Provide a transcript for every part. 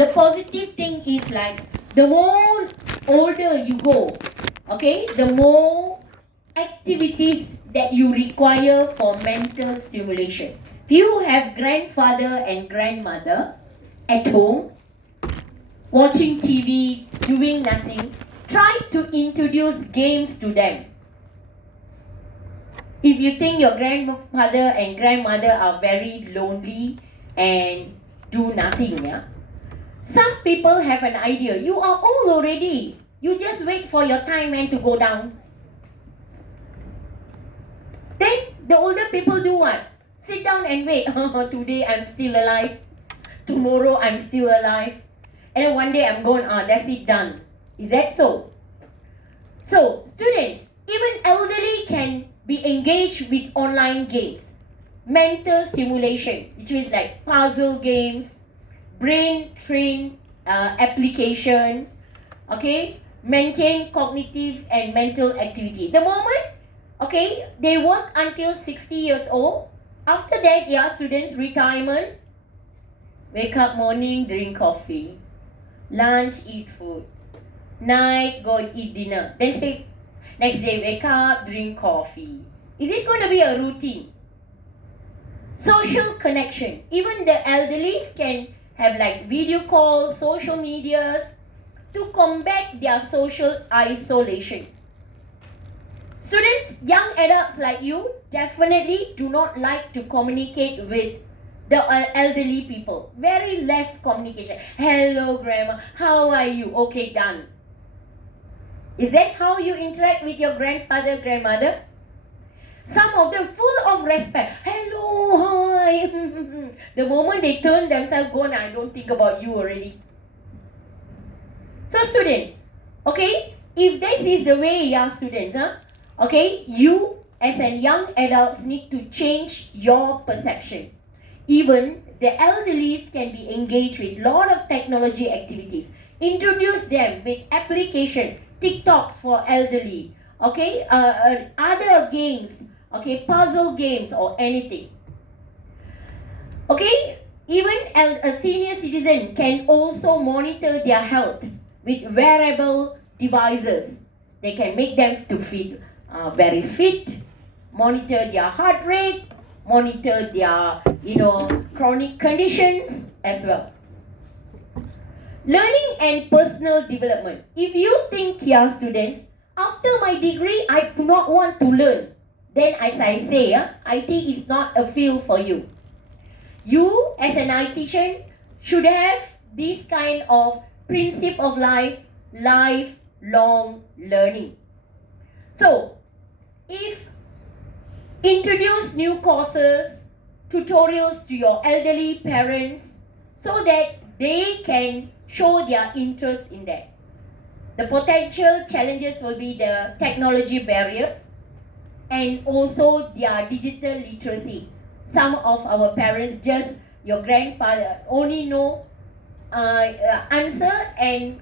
The positive thing is like the more older you go, okay, the more activities that you require for mental stimulation. If you have grandfather and grandmother at home, watching TV, doing nothing, try to introduce games to them. If you think your grandfather and grandmother are very lonely and do nothing, yeah, some people have an idea. You are old already. You just wait for your time and to go down. Then the older people do what? Sit down and wait. Today I'm still alive. Tomorrow I'm still alive. And then one day I'm going, that's it, done. Is that so? So, students, even elderly can be engaged with online games. Mental stimulation, which means like puzzle games, brain train application, okay? Maintain cognitive and mental activity. The moment, okay, they work until 60 years old. After that, yeah, students, retirement. Wake up morning, drink coffee. Lunch, eat food. Night, go and eat dinner. Then say, next day, wake up, drink coffee. Is it going to be a routine? Social connection. Even the elderly can have like video calls, social medias to combat their social isolation. Students, young adults like you definitely do not like to communicate with the elderly people. Very less communication. Hello, grandma. How are you? Okay, done. Is that how you interact with your grandfather, grandmother? Some of them full of respect. Hello, hi. The moment they turn themselves gone, I don't think about you already. So student, okay, if this is the way, young students, okay, you as a young adults need to change your perception. Even the elderly can be engaged with a lot of technology activities. Introduce them with application, TikToks for elderly, okay, other games, okay, puzzle games or anything. Okay, even a senior citizen can also monitor their health with wearable devices. They can make them to feel very fit, monitor their heart rate, monitor their, chronic conditions as well. Learning and personal development. If you think, young students, after my degree, I do not want to learn, then as I say, IT is not a field for you. You, as an ITian, should have this kind of principle of lifelong learning. So, if introduce new courses, tutorials to your elderly parents so that they can show their interest in that. The potential challenges will be the technology barriers and also their digital literacy. Some of our parents, just your grandfather, only know answer and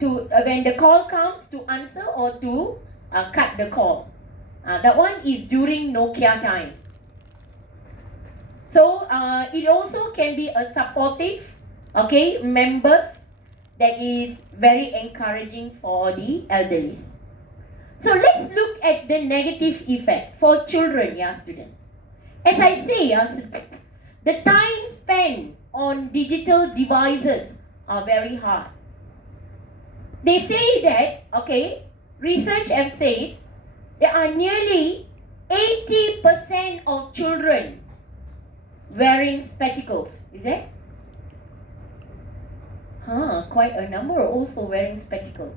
to when the call comes, to answer or to cut the call. That one is during Nokia time. So it also can be a supportive, okay, members that is very encouraging for the elderly. So let's look at the negative effect for children, students. As I say, the time spent on digital devices are very hard. They say that, okay, research have said there are nearly 80% of children wearing spectacles. Is it? Quite a number also wearing spectacles.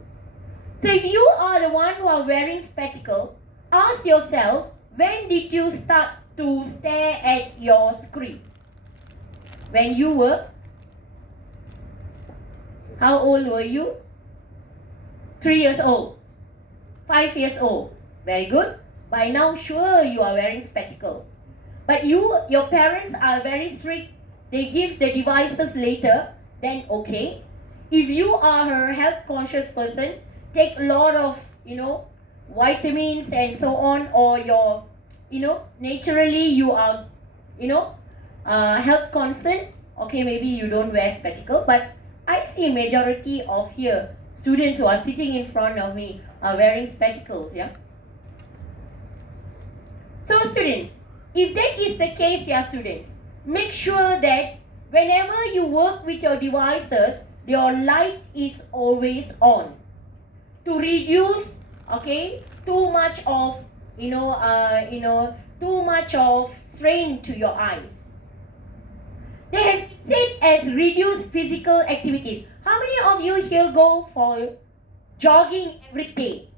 So if you are the one who are wearing spectacles, ask yourself, when did you start to stare at your screen? When you were? How old were you? 3 years old. 5 years old. Very good. By now, sure, you are wearing spectacles. But your parents are very strict. They give the devices later. Then okay. If you are a health conscious person, take a lot of, vitamins and so on, or naturally you are, health concerned, Okay, maybe you don't wear spectacle, but I see majority of here students who are sitting in front of me are wearing spectacles, yeah. So students, if that is the case, yeah students, make sure that whenever you work with your devices, your light is always on to reduce, okay, too much of too much of strain to your eyes. They have said as reduce physical activities. How many of you here go for jogging every day?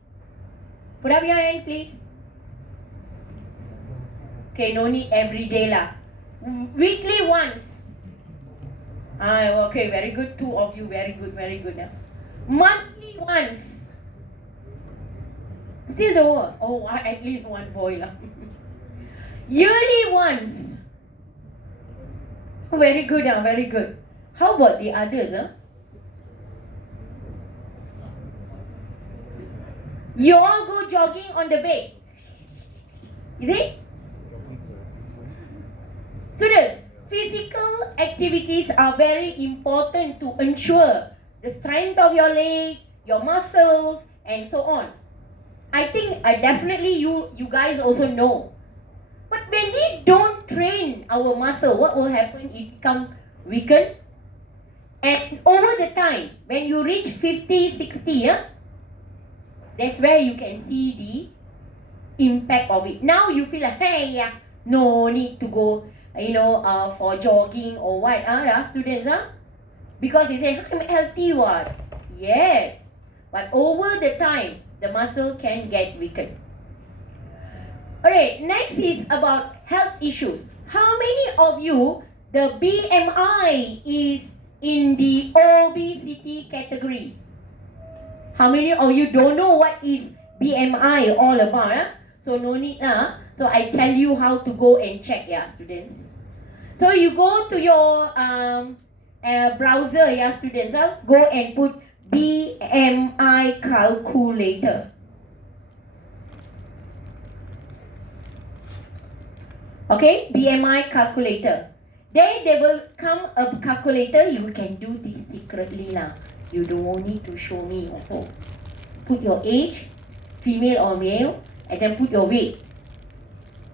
Put up your hand, please. Okay, no need every day lah. Weekly once. Okay, very good. Two of you, very good, very good. Monthly once. Still the word. Oh, at least one boy lah. Yearly once. Very good, very good. How about the others? You all go jogging on the bed. Is it? Student, physical activities are very important to ensure the strength of your leg, your muscles, and so on. I think definitely you guys also know. But when we don't train our muscle, what will happen? It become weakened. And over the time, when you reach 50, 60, that's where you can see the impact of it. Now you feel like, hey, no need to go, for jogging or what, students, because they say, I'm healthy, what? Yes. But over the time, the muscle can get weakened. Alright, next is about health issues. How many of you, the BMI is in the obesity category? How many of you don't know what is BMI all about? So no need. So I tell you how to go and check, students. So you go to your browser, students. Go and put BMI calculator. Okay, BMI calculator. Then there will come a calculator. You can do this secretly now. You don't need to show me also. Put your age, female or male, and then put your weight.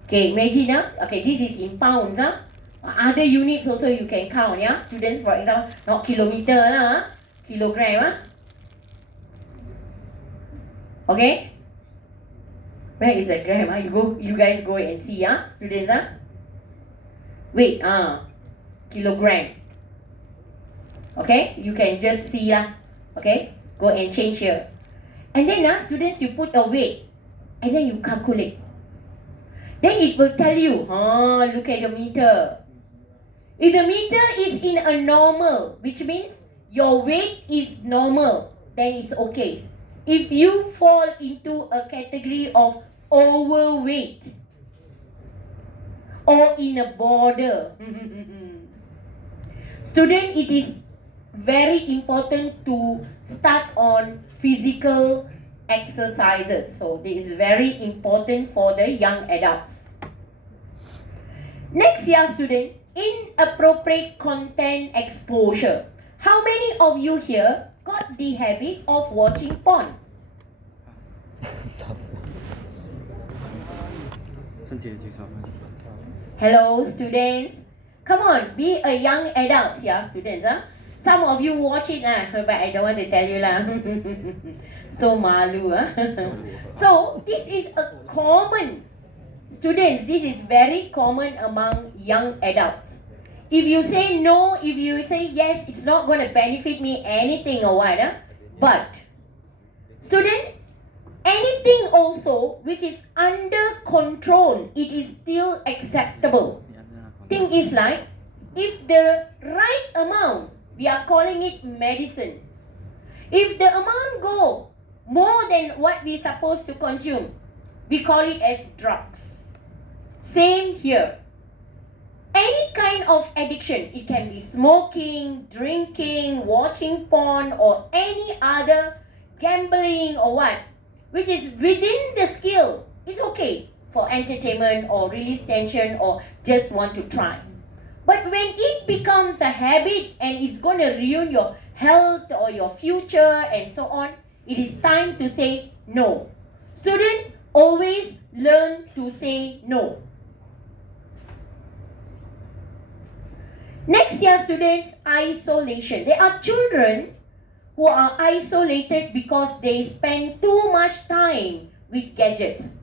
Okay, imagine okay, this is in pounds. Other units also you can count, students, for example, not kilometer lah, kilogram. Okay. Where is the gram? You guys go and see, students, Wait, kilogram. Okay, you can just see, okay, go and change here. And then, students, you put a weight, and then you calculate. Then it will tell you, look at the meter. If the meter is in a normal, which means your weight is normal, then it's okay. If you fall into a category of overweight or in a border, student, it is very important to start on physical exercises. So this is very important for the young adults. Next year, student, inappropriate content exposure. How many of you here got the habit of watching porn? Hello, students. Come on, be a young adult, students. Some of you watch it, but I don't want to tell you lah. So malu, So this is a common, students, this is very common among young adults. If you say no, if you say yes, it's not going to benefit me anything or what, but student, anything also which is under control, it is still acceptable. Thing is like, if the right amount, we are calling it medicine. If the amount go more than what we supposed to consume, we call it as drugs. Same here. Any kind of addiction, it can be smoking, drinking, watching porn, or any other gambling or what, which is within the skill, it's okay for entertainment or release tension or just want to try. But when it becomes a habit and it's going to ruin your health or your future and so on, it is time to say no. Student, always learn to say no. Next year, students, isolation. There are children who are isolated because they spend too much time with gadgets.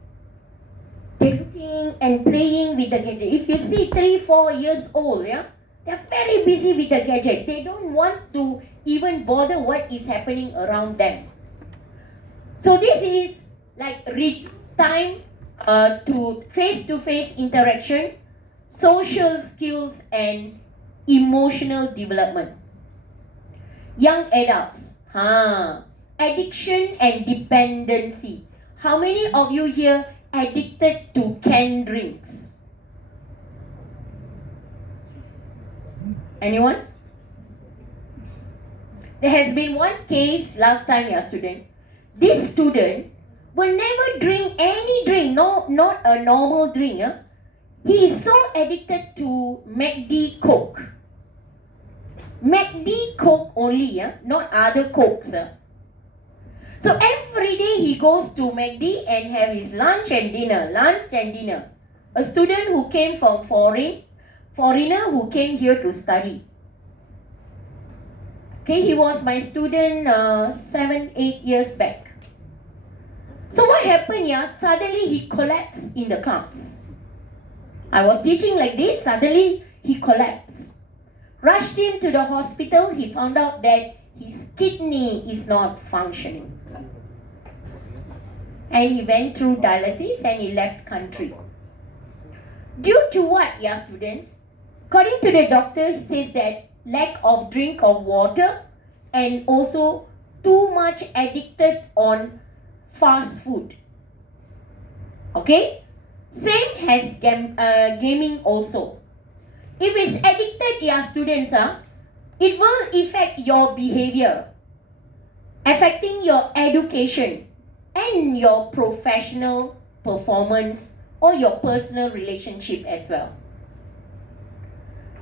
They're looking and playing with the gadget. If you see 3-4 years old, they're very busy with the gadget. They don't want to even bother what is happening around them. So this is like time to face-to-face interaction, social skills, and emotional development. Young adults, addiction and dependency. How many of you here addicted to canned drinks? Anyone? There has been one case last time, student. This student will never drink any drink, not a normal drink. He is so addicted to McD Coke. McD Coke only, not other Cokes. So every day he goes to McD and have his lunch and dinner. A student who came from foreigner who came here to study. Okay, he was my student 7-8 years back. So what happened suddenly he collapsed in the class. I was teaching like this, suddenly he collapsed. Rushed him to the hospital, he found out that his kidney is not functioning. And he went through dialysis and he left country. Due to what, students? According to the doctor, he says that lack of drink of water and also too much addicted on fast food. Okay? Same has gaming also. If it's addicted, students, it will affect your behavior, affecting your education and your professional performance or your personal relationship as well.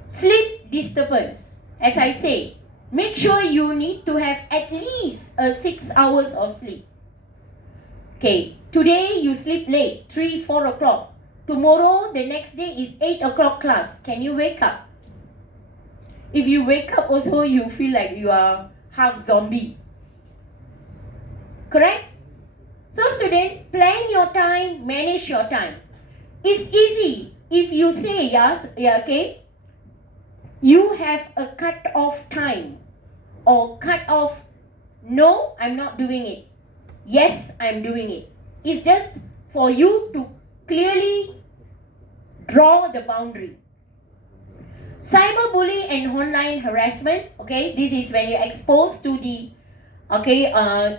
Sleep disturbance. As I say, make sure you need to have at least 6 hours of sleep. Okay, today you sleep late, 3-4 o'clock. Tomorrow, the next day is 8 o'clock class. Can you wake up? If you wake up also, you feel like you are half zombie. Correct? So student, plan your time, manage your time. It's easy if you say yes, okay, you have a cut-off time or cut-off, no, I'm not doing it. Yes, I'm doing it. It's just for you to clearly draw the boundary. Cyberbullying and online harassment, okay, this is when you're exposed to the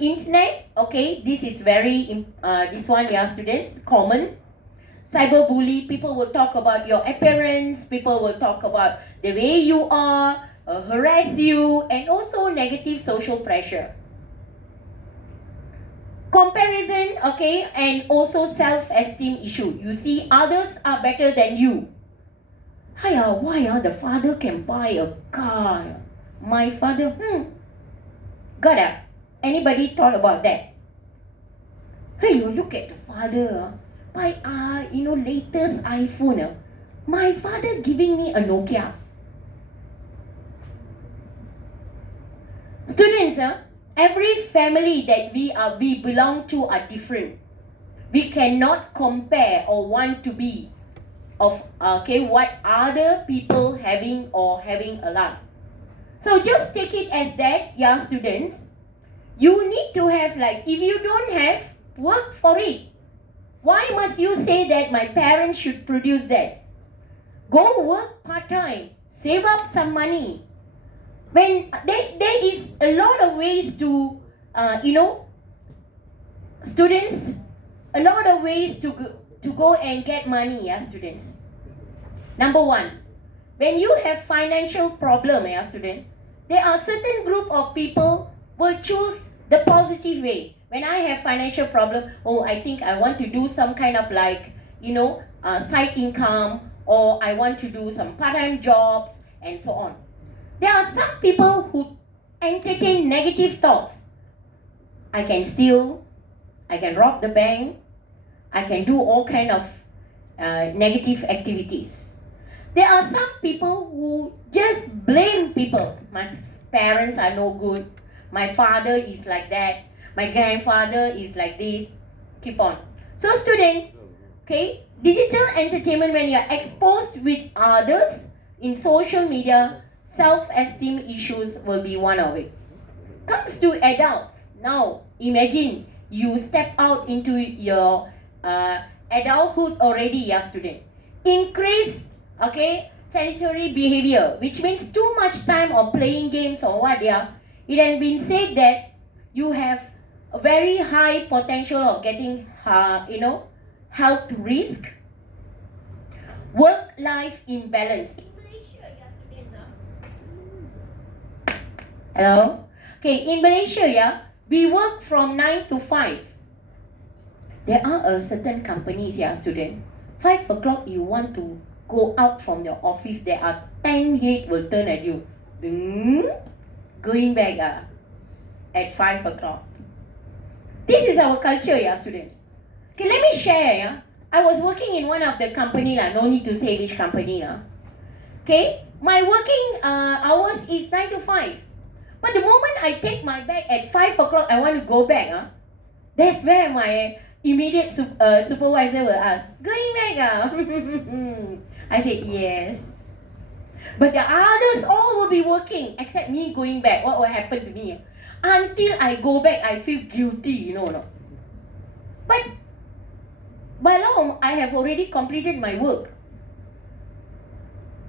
internet, okay, this is very, this one, students, common. Cyberbully, people will talk about your appearance, people will talk about the way you are, harass you, and also negative social pressure. Comparison, okay, and also self-esteem issue. You see others are better than you. Why the father can buy a car? My father, gotta. Anybody thought about that? Hey, you look at the father, my latest iPhone. My father giving me a Nokia. Students, every family that we belong to are different. We cannot compare or want to be of what other people having a lot. So just take it as that, students. You need to have, like, if you don't have, work for it. Why must you say that my parents should produce that? Go work part-time, save up some money. When there is a lot of ways to, students, a lot of ways to go and get money, students. Number one, when you have financial problem, student, there are certain group of people will choose the positive way. When I have financial problem, I think I want to do some kind of side income, or I want to do some part-time jobs, and so on. There are some people who entertain negative thoughts. I can steal, I can rob the bank, I can do all kind of negative activities. There are some people who just blame people. My parents are no good, my father is like that, my grandfather is like this, keep on. So student, okay, digital entertainment, when you are exposed with others in social media, self-esteem issues will be one of it. Comes to adults, now imagine you step out into your adulthood already, student. Increase, okay, sedentary behavior, which means too much time of playing games or what, It has been said that you have a very high potential of getting, health risk, work-life imbalance. In Malaysia, students, hello? Okay, in Malaysia, we work from 9 to 5. There are certain companies, student. 5 o'clock you want to go out from your office, there are 10 head will turn at you. Going back at 5 o'clock. This is our culture, students. Okay, let me share. I was working in one of the company, no need to say which company. Okay, my working hours is 9 to 5. But the moment I take my bag at 5 o'clock, I want to go back. That's where my immediate supervisor will ask, going back? I said, yes. But the others all will be working, except me going back. What will happen to me? Until I go back, I feel guilty, no. But by law, I have already completed my work.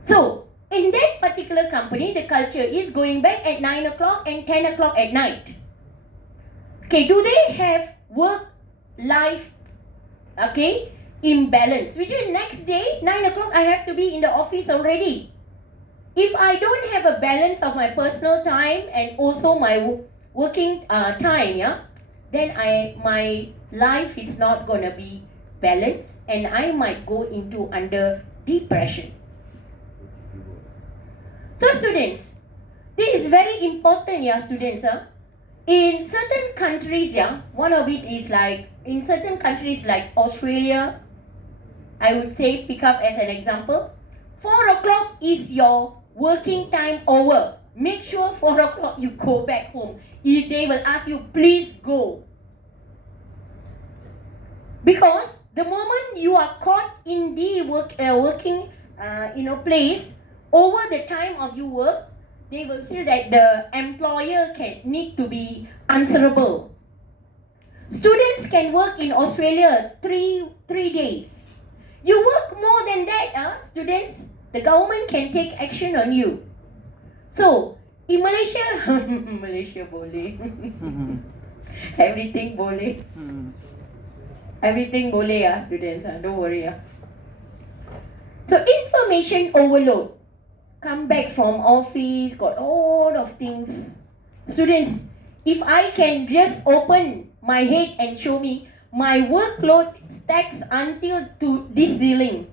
So, in that particular company, the culture is going back at 9 o'clock and 10 o'clock at night. Okay, do they have work-life, imbalance? Which is next day, 9 o'clock, I have to be in the office already. If I don't have a balance of my personal time and also my working time, then my life is not going to be balanced and I might go into under depression. So students, this is very important, students. In certain countries, one of it is like, in certain countries like Australia, I would say, pick up as an example, 4 o'clock is your working time over. Make sure 4 o'clock you go back home. If they will ask you, please go. Because the moment you are caught in the working place, over the time of your work, they will feel that the employer need to be answerable. Students can work in Australia 3 days. You work more than that, students, the government can take action on you. So, in Malaysia, Malaysia boleh. Everything boleh. Everything boleh, students, don't worry. So, information overload. Come back from office, got all of things. Students, if I can just open my head and show me, my workload stacks until to this ceiling.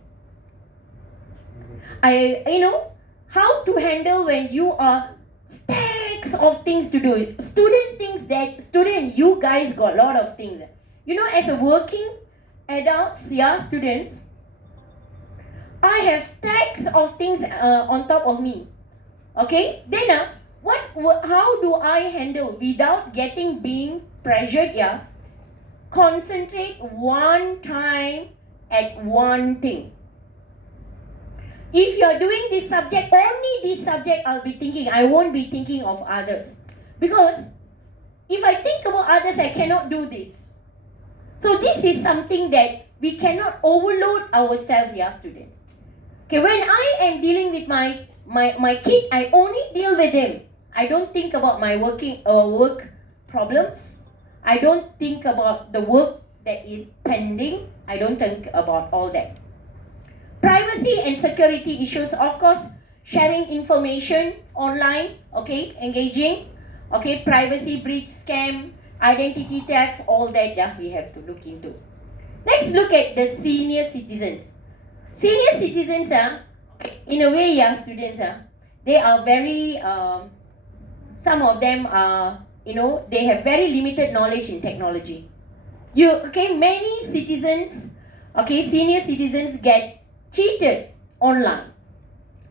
How to handle when you are stacks of things to do. Student thinks that, you guys got a lot of things. As a working adults, students, I have stacks of things on top of me. Okay, then how do I handle without being pressured? Concentrate one time at one thing. If you are doing this subject, only this subject I'll be thinking. I won't be thinking of others. Because if I think about others, I cannot do this. So this is something that we cannot overload ourselves, students. Okay, when I am dealing with my kid, I only deal with them. I don't think about my work problems. I don't think about the work that is pending. I don't think about all that. Privacy and security issues, of course, sharing information online, engaging, privacy breach, scam, identity theft, all that we have to look into. Let's look at the senior citizens. Senior citizens, in a way, students, they are very, some of them are, they have very limited knowledge in technology. Many citizens, senior citizens get cheated online.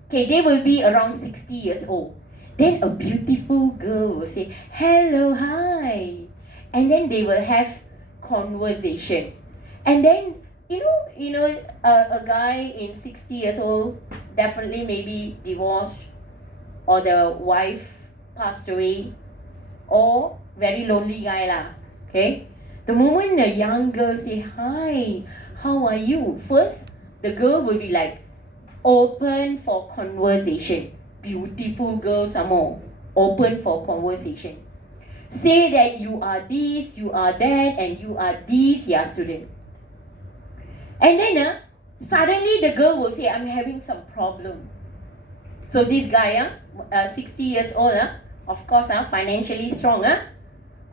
They will be around 60 years old. Then a beautiful girl will say, hello, hi. And then they will have conversation. And then, a guy in 60 years old, definitely maybe divorced, or the wife passed away, or very lonely guy lah. Okay? The moment a young girl say, hi, how are you? First, the girl will be like, open for conversation. Beautiful girl some more. Open for conversation. Say that you are this, you are that, and you are this, student. And then suddenly the girl will say, I'm having some problem. So this guy, 60 years old, of course, financially strong.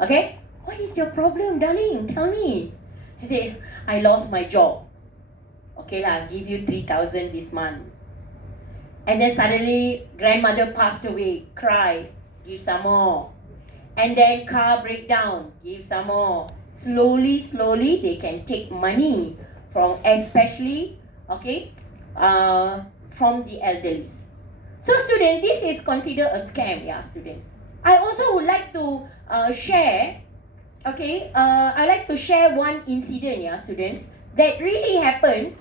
Okay? What is your problem, darling? Tell me. He said, I lost my job. Okay lah, give you 3,000 this month. And then suddenly, grandmother passed away, cry, give some more. And then car breakdown, give some more. Slowly, they can take money from, especially, from the elderly. So student, this is considered a scam, student. I also would like to share, I like to share one incident, students, that really happens,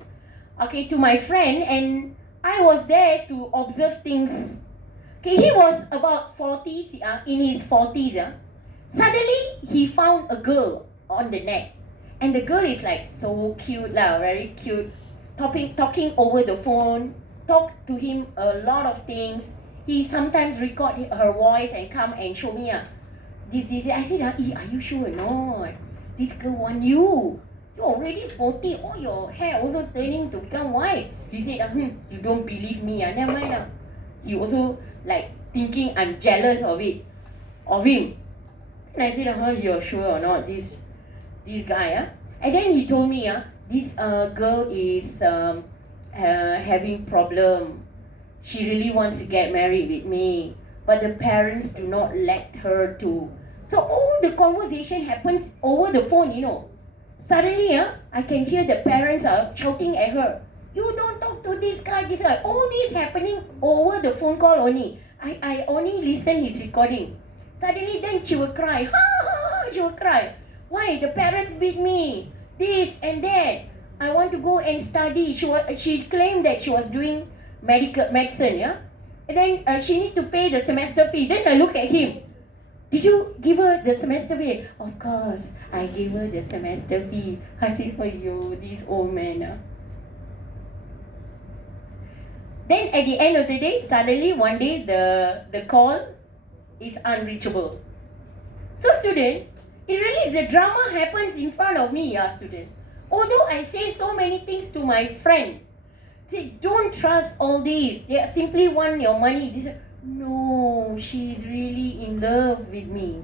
to my friend, and I was there to observe things. He was about 40s, in his 40s. Suddenly, he found a girl on the net. And the girl is like so cute, very cute. Talking over the phone, talk to him a lot of things. He sometimes record her voice and come and show me. This. I said, are you sure or not? This girl want you. You're already 40, all your hair also turning to become white. He said, you don't believe me, never mind. He also like thinking I'm jealous of him. And I said, you're sure or not, this guy, And then he told me, this girl is having problem. She really wants to get married with me, but the parents do not let her to. So all the conversation happens over the phone, Suddenly, I can hear the parents are shouting at her. You don't talk to this guy. All this happening over the phone call only. I only listen his recording. Suddenly, then she will cry. She will cry. Why? The parents beat me. This and that. I want to go and study. She claimed that she was doing medicine, And then she need to pay the semester fee. Then I look at him. Did you give her the semester fee? Of course, I gave her the semester fee. I said, this old man. Then at the end of the day, suddenly one day the call is unreachable. So student, it really is the drama happens in front of me, student. Although I say so many things to my friend, say don't trust all these. They simply want your money. No, she is really in love with me.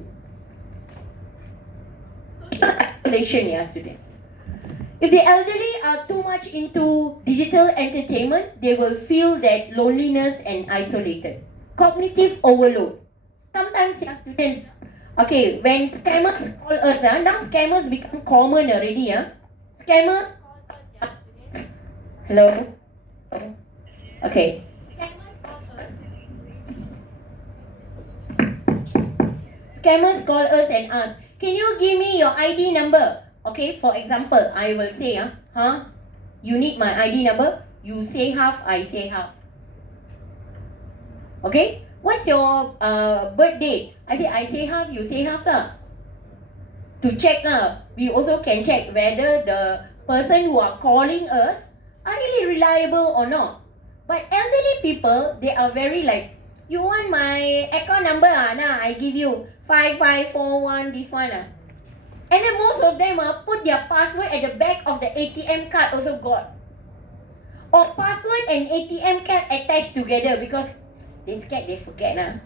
Isolation, students. If the elderly are too much into digital entertainment, they will feel that loneliness and isolated. Cognitive overload. Sometimes, students, when scammers call us, now scammers become common already. Scammer. Hello? Okay. Scammers call us and ask, can you give me your ID number? For example, I will say, you need my ID number? You say half, I say half. What's your birth date? I say half, you say half lah. To check we also can check whether the person who are calling us are really reliable or not. But elderly people, they are very like, you want my account number? I give you 5541, this one. And then most of them put their password at the back of the ATM card also got. Or password and ATM card attached together because they scared they forget.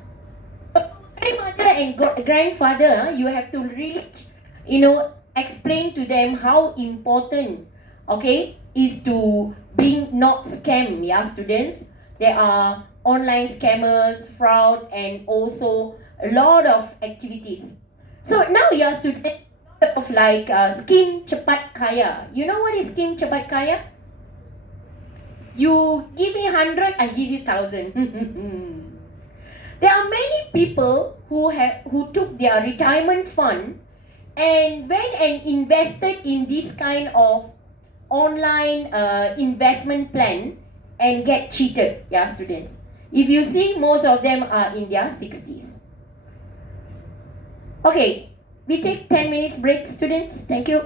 Grandmother and grandfather, you have to really, explain to them how important, is to being not scammed, yeah, students. There are online scammers, fraud, and also a lot of activities. So now, yeah, students, of like scheme cepat kaya. You know what is scheme cepat kaya? You give me 100, I give you 1,000. There are many people who took their retirement fund and went and invested in this kind of online investment plan and get cheated, yeah, students. If you see, most of them are in their 60s. Okay, we take 10 minutes break, students. Thank you.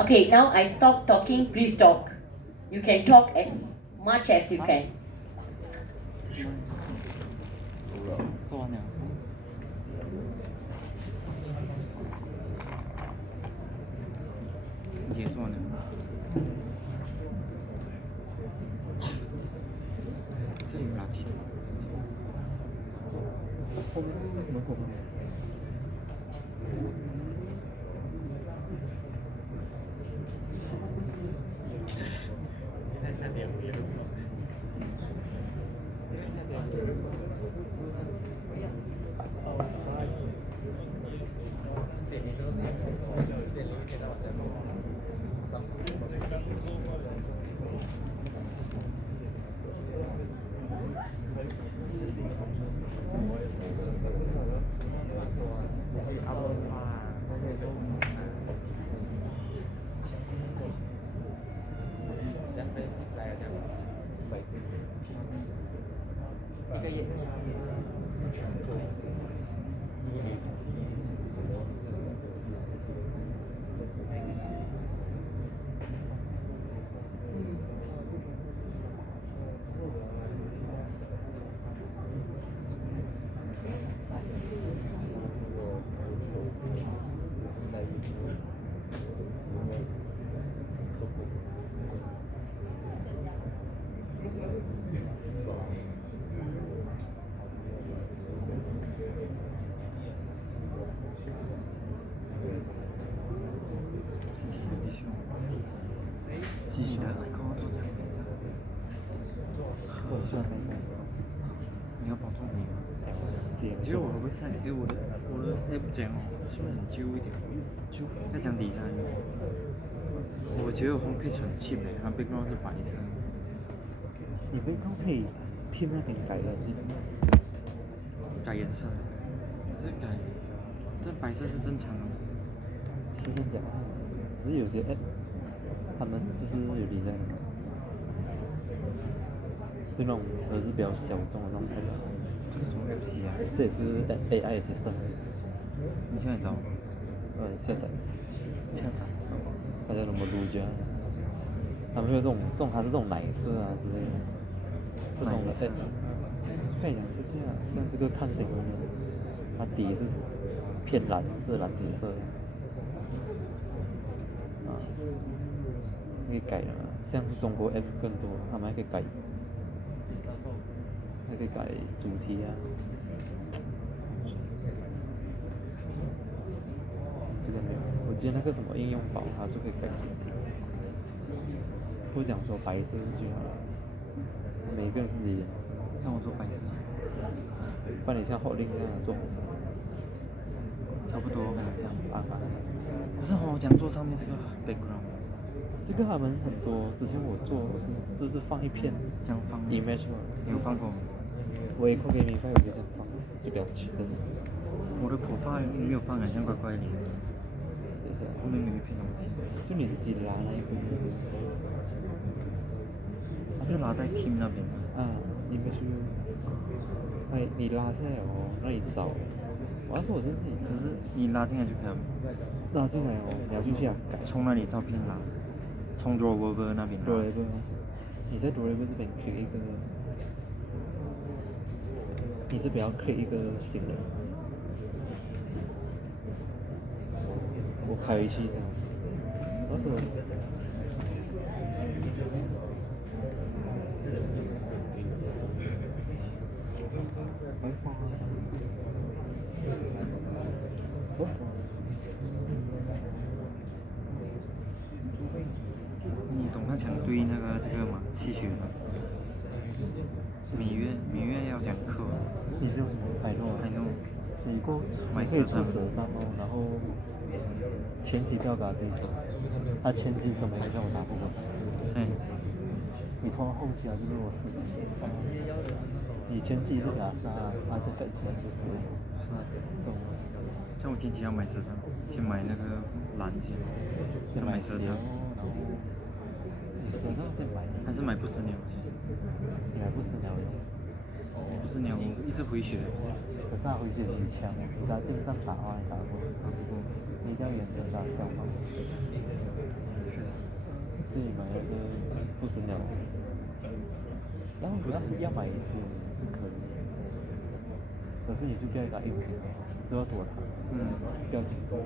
Okay, now I stop talking. Please talk. You can talk as much as you can. 做完了。结束了。这里有垃圾桶。后面门口。继续的，跟我做这个。我喜欢你要保重你吗？其实我会晒，因为我的 app 讲哦，是不是很旧一点？旧，要讲底衫。我觉得我 homepage 很 cheap 嘞，它 background 是白色。你 background 可以 team 那边改的，记得吗？改颜色，是改，这白色是正常的。是这样讲，只是有些 app 他们就是有design的，就那种盒子比较小众的那种 app。这个什么 app 啊？这也是 AI assistant。你现在找？下载。下载。它叫什么Luja？他们有这种它是这种奶色啊之类的，不同的 app。看一下是这样，像这个看新闻的，它底是偏蓝色、蓝紫色的。可以改的嘛，像中国 app 更多，他们还可以改，还可以改主题啊。这个没有，我记得那个什么应用宝，它就可以改主题。不讲说白色是最好的，每个人自己颜色。像我做白色，不然你像好令这样做红色，差不多可能这样。办法。可是我讲做上面这个 background。这个他们很多，之前我做就是放一片这样放 image 嘛，有放过吗？我也给你放，我就这样放，就比较齐的。我的 profile 没有放很像怪怪的，后面没有一片东西，就你自己拉那一边，还是拉在 team 那边啊，image，你拉下来哦，那你找，我要是我是自己，可是你拉进来就可以了。拉进来哦，你要进去要改，从那里照片拉。从 Drawable 那边拿。Drawable，你在 Drawable 这边 click 一个，你这边要 click 一个新的。我开一下，我说，你懂他讲对那个这个吗？气血吗？芈月要讲课。你是用什么？海诺。你可以出舌战哦，然后前期不要给他对手，他前期什么好像我打不过。是。你拖到后期就弱势。你前期一直给他杀，他再反出来就死了。是啊。这种。像我近期要买舌战，先买那个蓝先，再买舌战。然后你舌战先买。还是买不死鸟先？你买不死鸟用？不死鸟一直回血。可是他回血很强，你给他近战打的话，你打不过。你一定要远程打消耗。确实。所以买那个不死鸟。然后要是要买一些是可以，可是你就不要给他硬拼，就要躲他。不要紧张。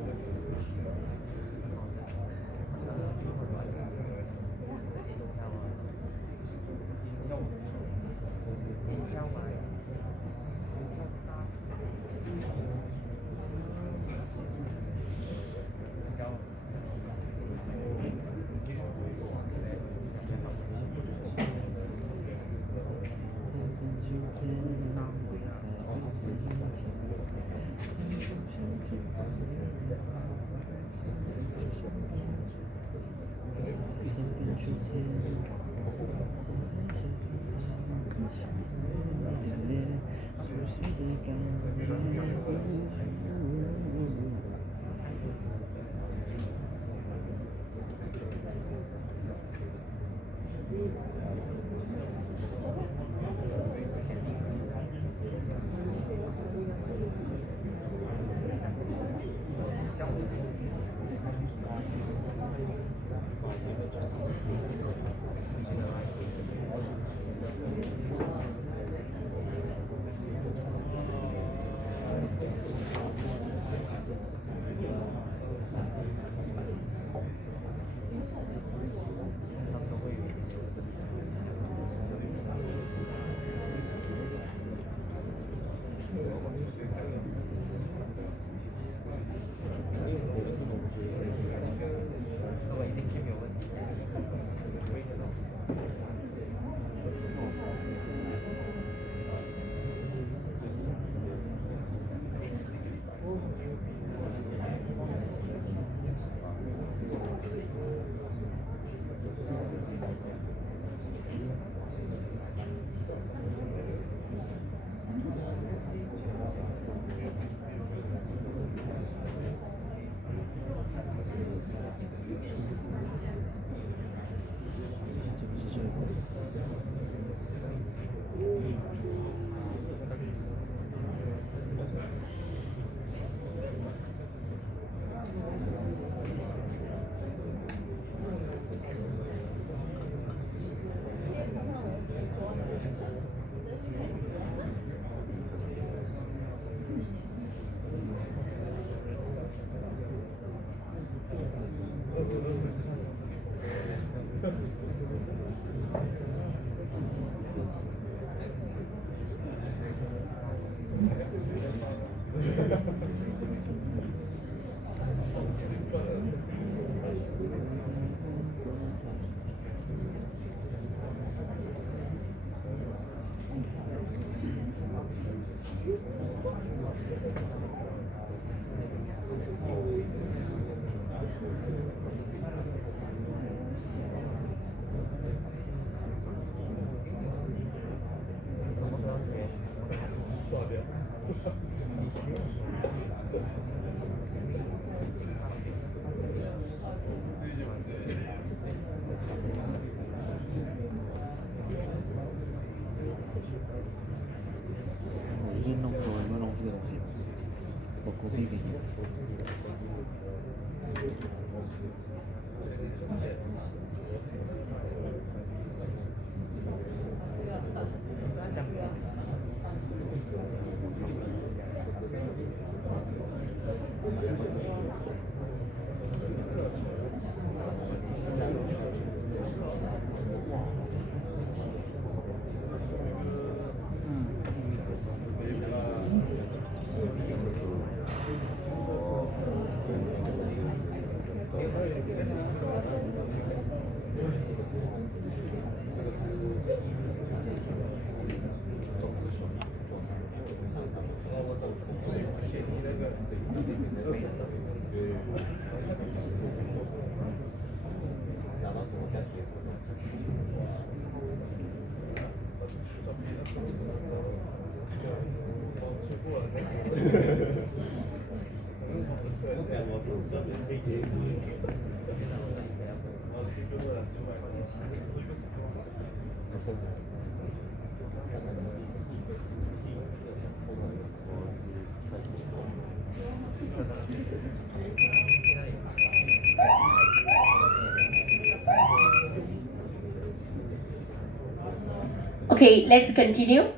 Okay, let's continue.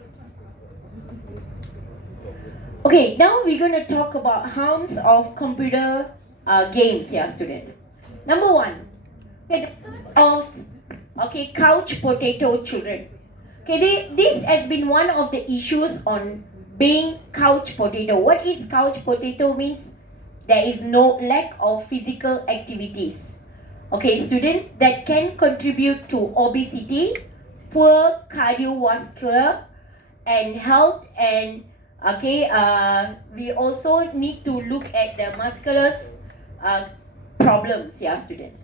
Okay, now we're going to talk about harms of computer games here, students. Number one, okay, the cause of couch potato children. Okay, this has been one of the issues on being couch potato. What is couch potato means? There is no lack of physical activities. Okay, students, that can contribute to obesity, poor cardiovascular and health, and we also need to look at the muscular problems, students.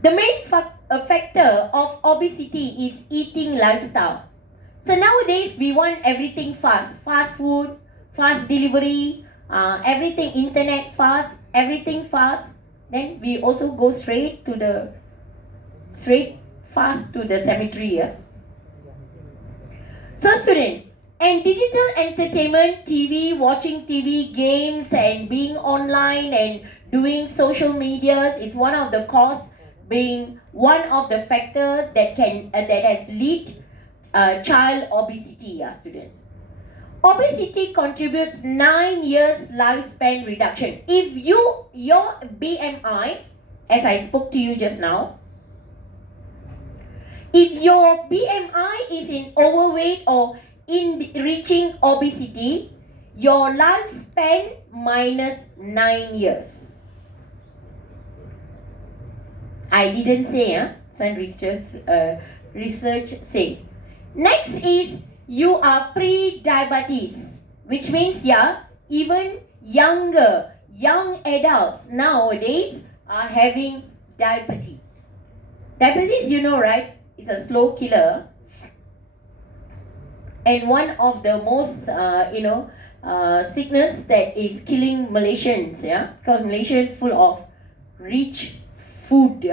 The main factor of obesity is eating lifestyle. So nowadays we want everything fast food, fast delivery, everything internet fast, everything fast. Then we also go straight fast to the cemetery. So student, and digital entertainment, TV, watching TV, games, and being online and doing social medias is one of the cause, being one of the factors that has lead child obesity, students. Obesity contributes 9 years lifespan reduction. If your BMI, as I spoke to you just now, if your BMI is in overweight or in reaching obesity, your lifespan minus 9 years. I didn't say, some research say. Next is you are pre-diabetes, which means even young adults nowadays are having diabetes. Diabetes, you know, right? It's a slow killer, and one of the most sickness that is killing Malaysians, because Malaysia is full of rich food,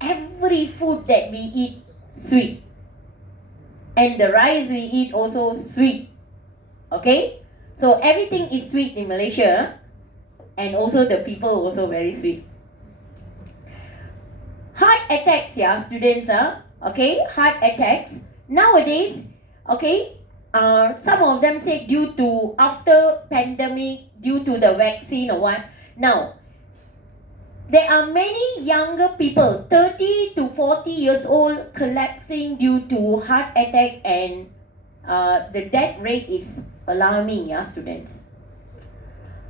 every food that we eat sweet, and the rice we eat also sweet. Okay, so everything is sweet in Malaysia, and also the people also very sweet. Heart attacks, students, heart attacks nowadays. Some of them say due to after pandemic, due to the vaccine or what. Now, there are many younger people, 30 to 40 years old, collapsing due to heart attack, and the death rate is alarming, students.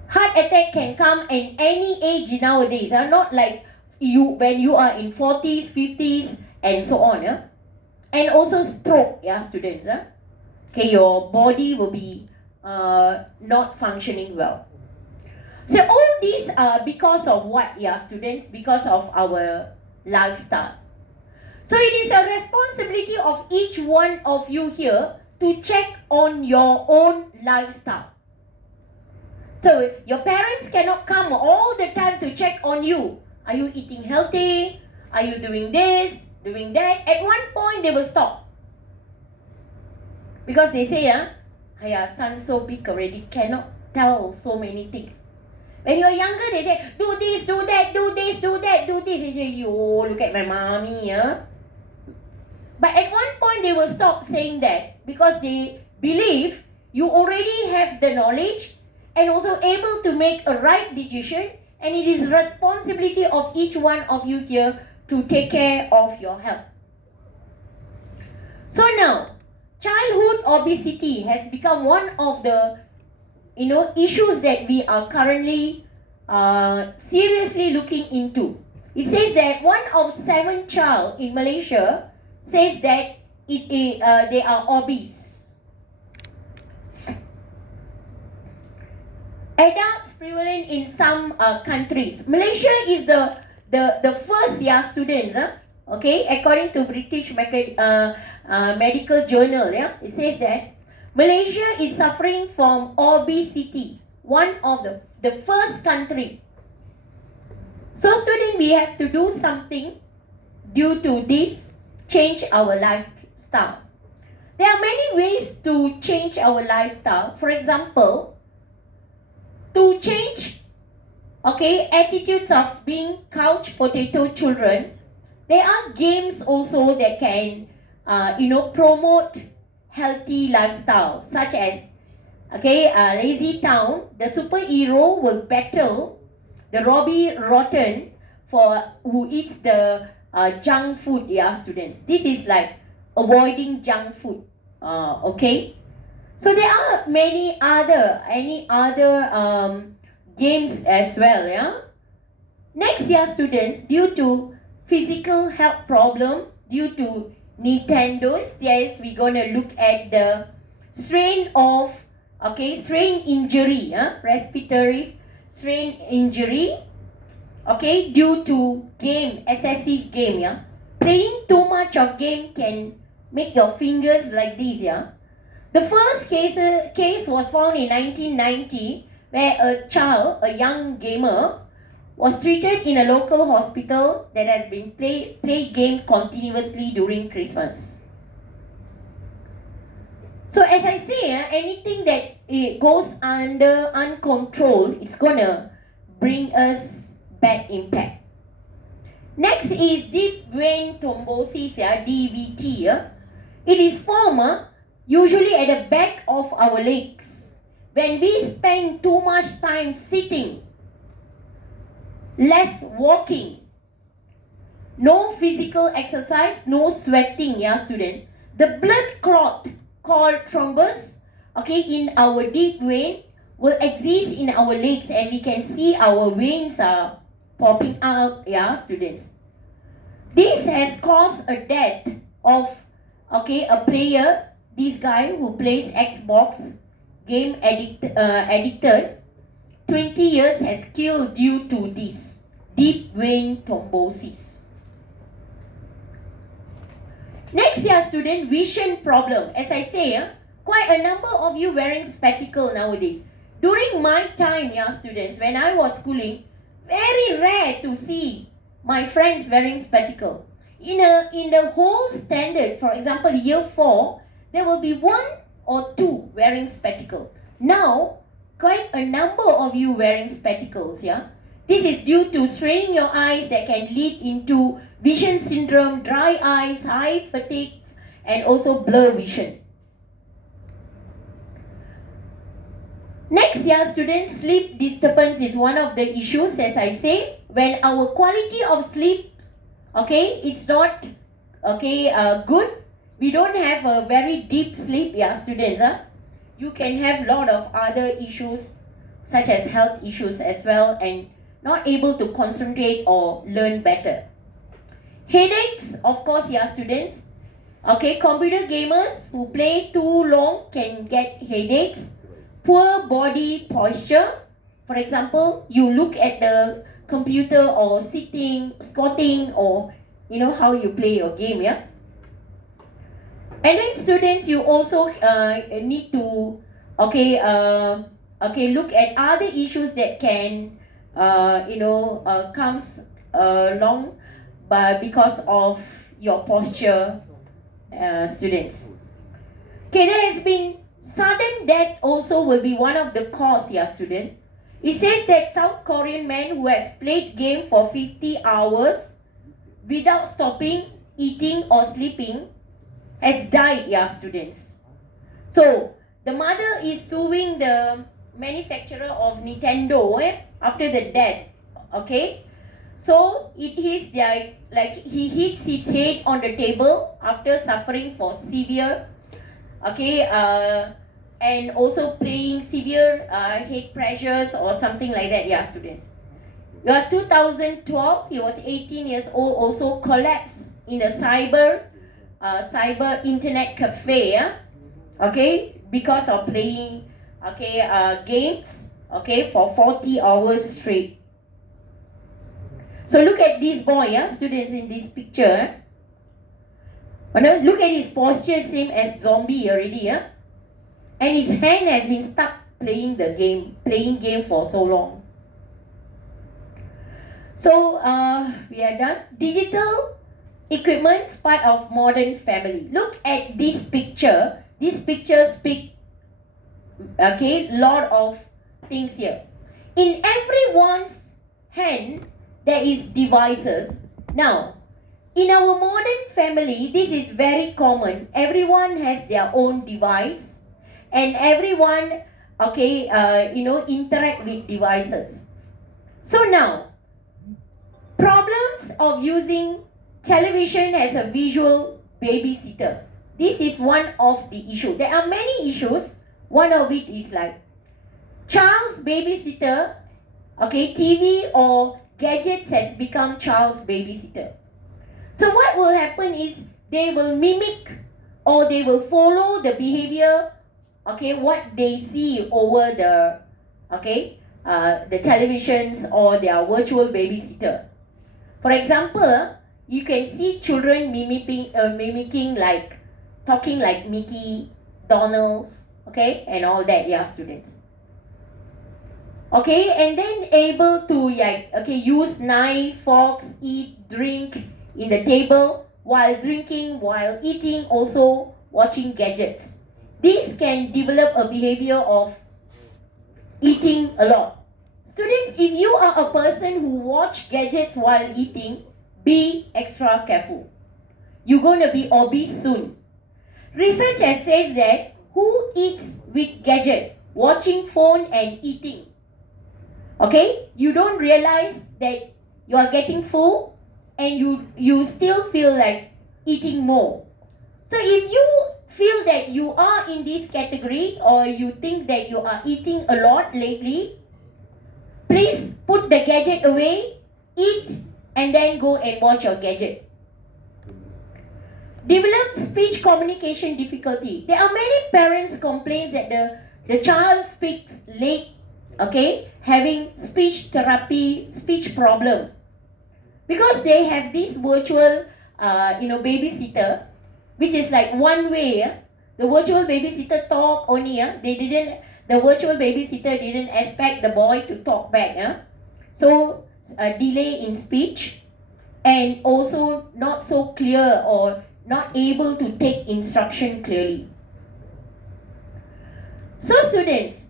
Heart attack can come in any age nowadays, not like when you are in 40s, 50s, and so on, and also stroke, students, your body will be not functioning well. So all these are because of what, students? Because of our lifestyle. So it is a responsibility of each one of you here to check on your own lifestyle. So your parents cannot come all the time to check on you. Are you eating healthy? Are you doing this, doing that? At one point they will stop. Because they say, son so big already, cannot tell so many things. When you're younger, they say, do this, do that, do this, do that, do this. They say, yo, look at my mommy, But at one point, they will stop saying that because they believe you already have the knowledge and also able to make a right decision, and it is responsibility of each one of you here to take care of your health. So now, childhood obesity has become one of the issues that we are currently seriously looking into. It says that 1 of 7 child in Malaysia says that they are obese. Adults prevalent in some countries. Malaysia is the first students, okay, according to British Medical Journal, it says that Malaysia is suffering from obesity, one of the first country. So students, we have to do something due to this, change our lifestyle. There are many ways to change our lifestyle. For example, to change, okay, attitudes of being couch potato children, there are games also that can, promote healthy lifestyle, such as, okay, Lazy Town, the superhero will battle the Robbie Rotten who eats the junk food, students. This is like avoiding junk food, okay. So there are any other games as well, Next year, students, due to physical health problem, due to Nintendo's, yes, we're gonna look at the strain injury, respiratory strain injury, okay, due to excessive game, Playing too much of game can make your fingers like this, The first case was found in 1990, where a young gamer, was treated in a local hospital that has been played game continuously during Christmas. So as I say, anything that it goes under uncontrolled, it's gonna bring us bad impact. Next is deep vein thrombosis, DVT. It is formed usually at the back of our legs. When we spend too much time sitting, less walking, no physical exercise, no sweating, student, the blood clot called thrombus, okay, in our deep vein will exist in our legs, and we can see our veins are popping out, students. This has caused a death of, okay, a player, this guy who plays Xbox, game addicted, 20 years has killed due to this deep vein thrombosis. Next student, vision problem. As I say, quite a number of you wearing spectacle nowadays. During my time, students, when I was schooling, very rare to see my friends wearing spectacle. In the whole standard, for example, year 4, there will be 1 or 2 wearing spectacle. Now, quite a number of you wearing spectacles, This is due to straining your eyes that can lead into vision syndrome, dry eyes, high fatigue, and also blur vision. Next students, sleep disturbance is one of the issues, as I say. When our quality of sleep, okay, it's not, okay, good. We don't have a very deep sleep, students. You can have a lot of other issues, such as health issues as well, and not able to concentrate or learn better. Headaches, of course, students. Okay, computer gamers who play too long can get headaches. Poor body posture. For example, you look at the computer or sitting, squatting, or how you play your game, And then students, you also need to look at other issues that can comes along because of your posture, students. Okay, there has been sudden death also will be one of the cause, student. It says that South Korean man who has played game for 50 hours without stopping, eating or sleeping has died, students. So the mother is suing the manufacturer of Nintendo after the death, okay. So it is like he hits his head on the table after suffering for severe, okay, and also playing severe head pressures or something like that, students. It was 2012. He was 18 years old. Also collapsed in a cyber internet cafe. Okay, because of playing games. Okay, for 40 hours straight. So look at this boy, students in this picture. Look at his posture, same as zombie already, and his hand has been stuck playing game for so long. So we are done. Digital equipment is part of modern family. Look at this picture. This picture speaks lot of things here. In everyone's hand there is devices. Now, in our modern family, this is very common. Everyone has their own device, and everyone interact with devices. So now, problems of using television as a visual babysitter. This is one of the issues. There are many issues. One of it is like child's babysitter, TV or gadgets has become child's babysitter. So what will happen is they will mimic or they will follow the behavior, what they see over the televisions or their virtual babysitter. For example, you can see children mimicking like talking like Mickey, Donald's, and all that, students. And then able to use knife, forks, eat, drink in the table while drinking, while eating, also watching gadgets. This can develop a behavior of eating a lot. Students, if you are a person who watch gadgets while eating, be extra careful. You're going to be obese soon. Research has said that who eats with gadget, watching phone and eating, you don't realize that you are getting full and you still feel like eating more. So if you feel that you are in this category or you think that you are eating a lot lately, please put the gadget away, eat, and then go and watch your gadget. Develop speech communication difficulty. There are many parents complain that the child speaks late, having speech therapy, speech problem. Because they have this virtual, babysitter, which is like one way. The virtual babysitter talk only. The virtual babysitter didn't expect the boy to talk back. So delay in speech, and also not so clear or not able to take instruction clearly. So students,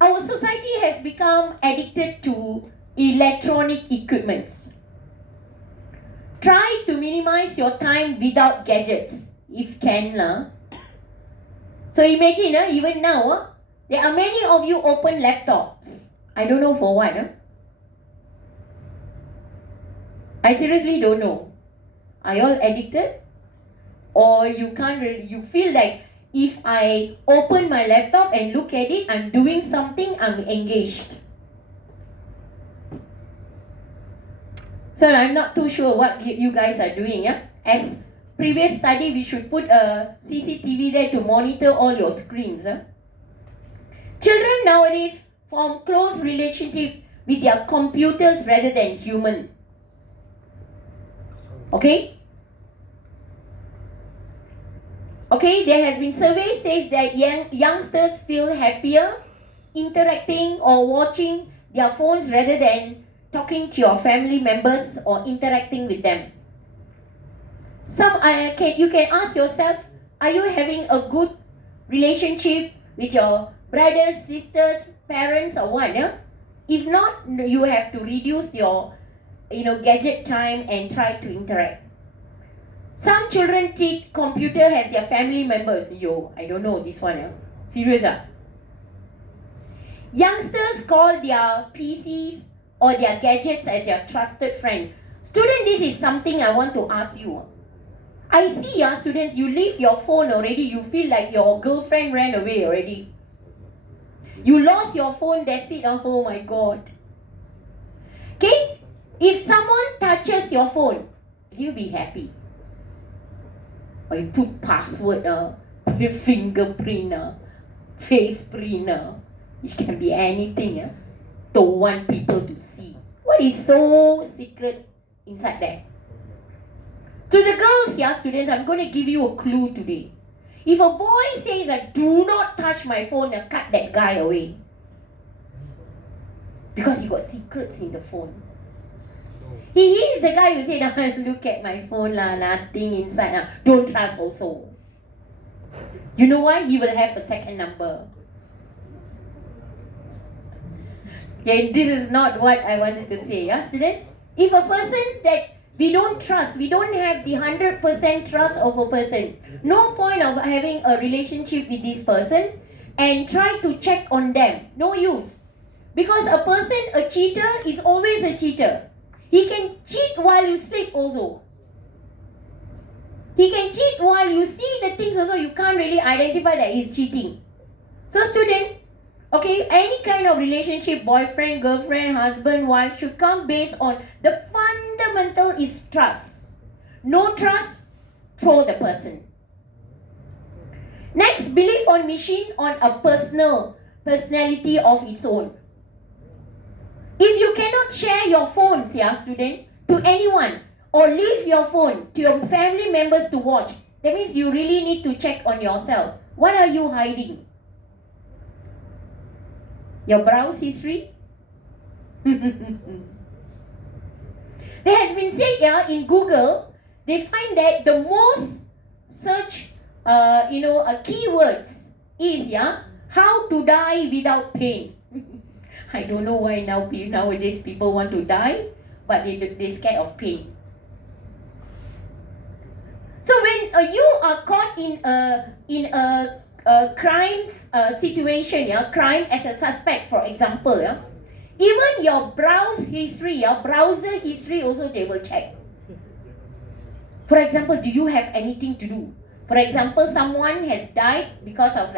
our society has become addicted to electronic equipments. Try to minimize your time without gadgets, if can. So imagine, even now, there are many of you open laptops. I don't know for what. I seriously don't know. Are you all addicted? Or you can't really, you feel like if I open my laptop and look at it, I'm doing something, I'm engaged. So I'm not too sure what you guys are doing. As previous study, we should put a CCTV there to monitor all your screens. Children nowadays form close relationship with their computers rather than human. There has been survey says that youngsters feel happier interacting or watching their phones rather than talking to your family members or interacting with them. You can ask yourself, are you having a good relationship with your brothers, sisters, parents, or what? If not, you have to reduce your gadget time and try to interact. Some children treat computer as their family members. I don't know this one. Serious. Youngsters call their PCs or their gadgets as your trusted friend. Student, this is something I want to ask you. I see, students, you leave your phone already. You feel like your girlfriend ran away already. You lost your phone, that's it. Oh my God. If someone touches your phone, will you be happy? Or you put password, fingerprint, face print, it can be anything. Don't want people to see. What is so secret inside there? To the girls, yeah, students, I'm going to give you a clue today. If a boy says that do not touch my phone, cut that guy away. Because he got secrets in the phone. He is the guy who said, look at my phone, nothing inside. Don't trust also. You know why? He will have a second number. Okay, this is not what I wanted to say, yeah, students? If a person that we don't trust, we don't have the 100% trust of a person, no point of having a relationship with this person and try to check on them. No use. Because a person, a cheater, is always a cheater. He can cheat while you sleep also. He can cheat while you see the things also. You can't really identify that he's cheating. So student, okay, any kind of relationship, boyfriend, girlfriend, husband, wife, should come based on the fundamental is trust. No trust, throw the person. Next, belief on machine on a personality of its own. If you cannot share your phones, yeah, student, to anyone, or leave your phone to your family members to watch, that means you really need to check on yourself. What are you hiding? Your browse history? There has been said, yeah, in Google, they find that the most search, keywords is, yeah, how to die without pain. I don't know why nowadays people want to die, but they're scared of pain. So when you are caught in a crime situation, yeah, crime as a suspect, for example, yeah, even your browser history also they will check. For example, do you have anything to do? For example, someone has died because of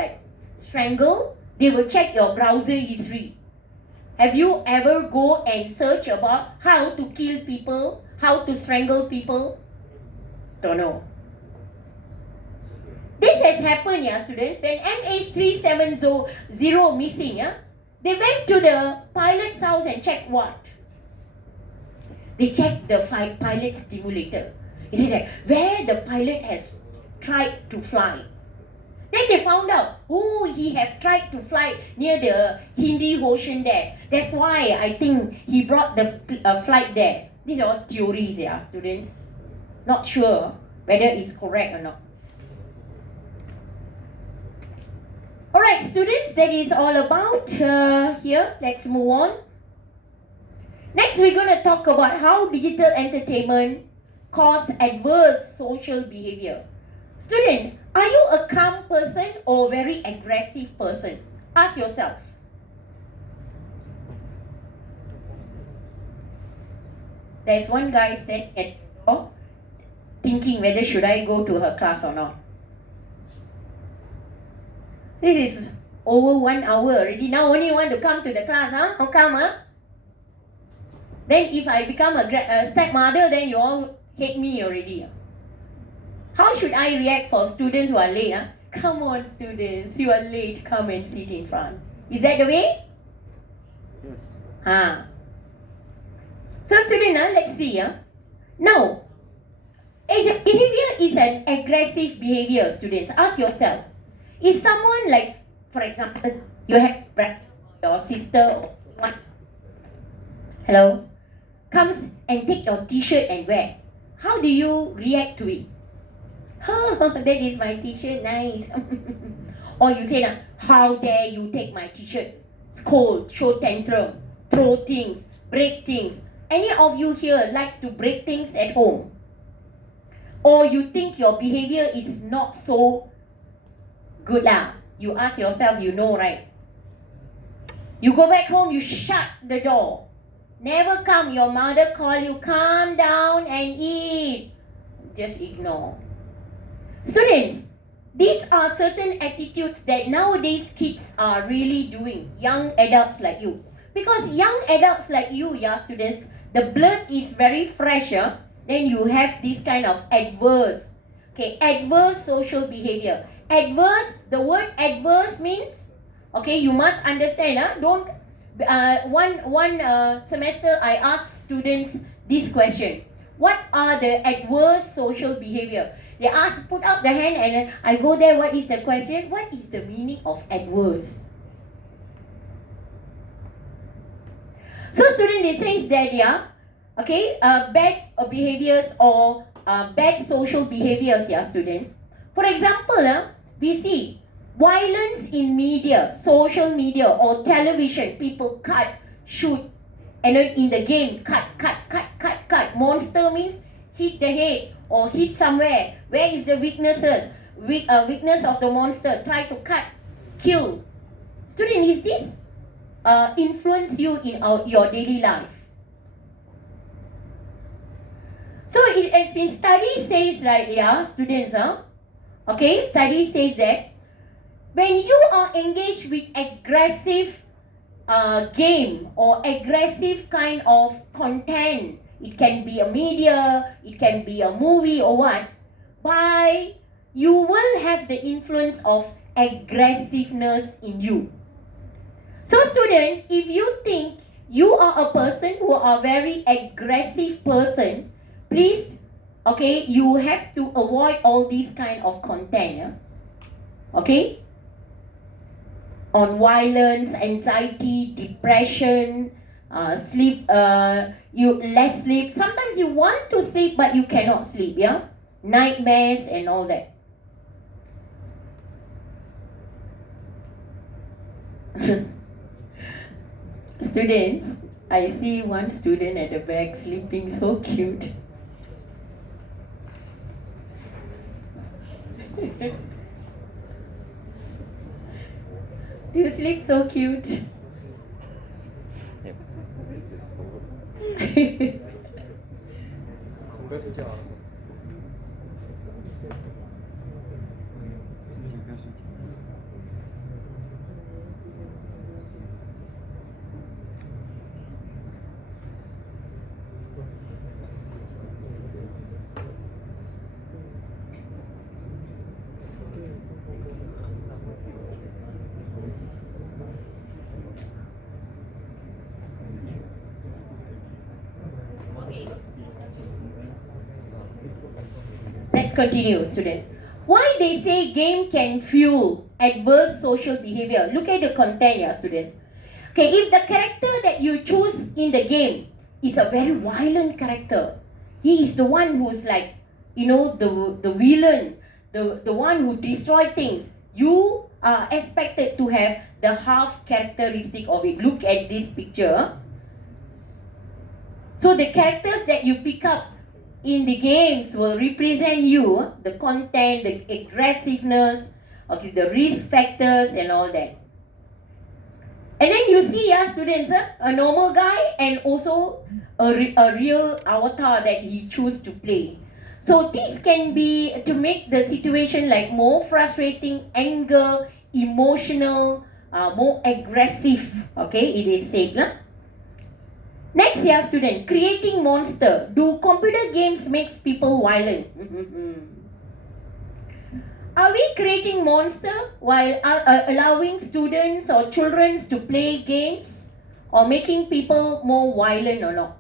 strangle, they will check your browser history. Have you ever go and search about how to kill people, how to strangle people? Don't know. This has happened, yeah, students. When MH370 missing, yeah, they went to the pilot's house and checked what? They checked the pilot simulator. Is it like where the pilot has tried to fly? Then they found out, he have tried to fly near the Hindi Ocean there. That's why I think he brought the flight there. These are all theories, yeah, students. Not sure whether it's correct or not. Alright, students, that is all about here. Let's move on. Next, we're going to talk about how digital entertainment cause adverse social behavior. Student, are you a calm person or very aggressive person? Ask yourself. There's one guy standing at the door thinking whether should I go to her class or not. This is over 1 hour already. Now only want to come to the class, huh? How come, huh? Then if I become a stepmother, then you all hate me already. How should I react for students who are late? Huh? Come on, students, you are late. Come and sit in front. Is that the way? Yes. So, student, let's see. Now, behavior is an aggressive behavior, students. Ask yourself. Is someone like, for example, you have your sister or one, hello, comes and take your t-shirt and wear. How do you react to it? Oh, that is my t-shirt, nice. Or you say, how dare you take my t-shirt? Scold, show tantrum, throw things, break things. Any of you here likes to break things at home? Or you think your behavior is not so good lah? You ask yourself, you know, right? You go back home, you shut the door. Never come, your mother call you, calm down and eat. Just ignore. Students, these are certain attitudes that nowadays kids are really doing, young adults like you. Because young adults like you, yeah, students, the blood is very fresh, then you have this kind of adverse. Okay, adverse social behavior. Adverse, the word adverse means, okay, you must understand, don't, one semester I asked students this question. What are the adverse social behavior? They ask, put up the hand, and I go there, what is the question? What is the meaning of adverse? So student, they say that, okay, bad behaviors or bad social behaviors, students. For example, we see violence in media, social media or television. People cut, shoot, and then in the game, cut. Monster means hit the head or hit somewhere. Where is the weaknesses? Weakness of the monster. Try to cut, kill. Student, is this influence you in your daily life? So it has been study says, right, students, okay, study says that when you are engaged with aggressive game or aggressive kind of content, it can be a media, it can be a movie or what, you will have the influence of aggressiveness in you. So student, if you think you are a person who are very aggressive person, please, okay, you have to avoid all these kind of content, okay? On violence, anxiety, depression, sleep, you less sleep. Sometimes you want to sleep but you cannot sleep, nightmares and all that. Students, I see one student at the back sleeping so cute. You sleep so cute. Yep. 准备睡觉了。先不要睡觉。Let's continue, student. Why they say game can fuel adverse social behavior? Look at the content, students. Okay, if the character that you choose in the game is a very violent character, he is the one who's like, the villain, the one who destroy things. You are expected to have the half characteristic of it. Look at this picture. So the characters that you pick up in the games will represent you, the content, the aggressiveness, okay, the risk factors and all that. And then you see, students, a normal guy and also a real avatar that he choose to play. So this can be to make the situation like more frustrating, anger, emotional, more aggressive. Okay, it is said. Next year, student, creating monster. Do computer games makes people violent? Are we creating monster while allowing students or children to play games or making people more violent or not?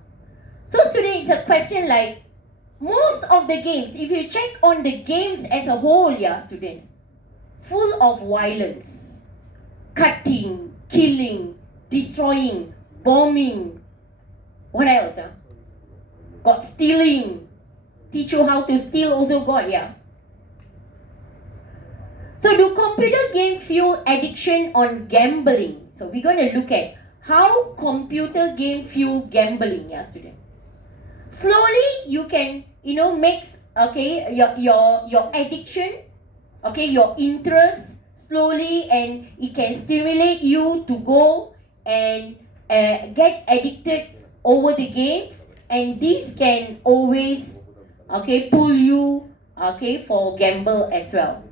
So student, it's a question like, most of the games, if you check on the games as a whole, students, full of violence, cutting, killing, destroying, bombing. What else? Got stealing. Teach you how to steal also got, So do computer game fuel addiction on gambling? So we're going to look at how computer game fuel gambling, student. Slowly you can, mix, okay, your addiction, okay, your interest slowly, and it can stimulate you to go and get addicted over the games, and this can always, okay, pull you, okay, for gamble as well.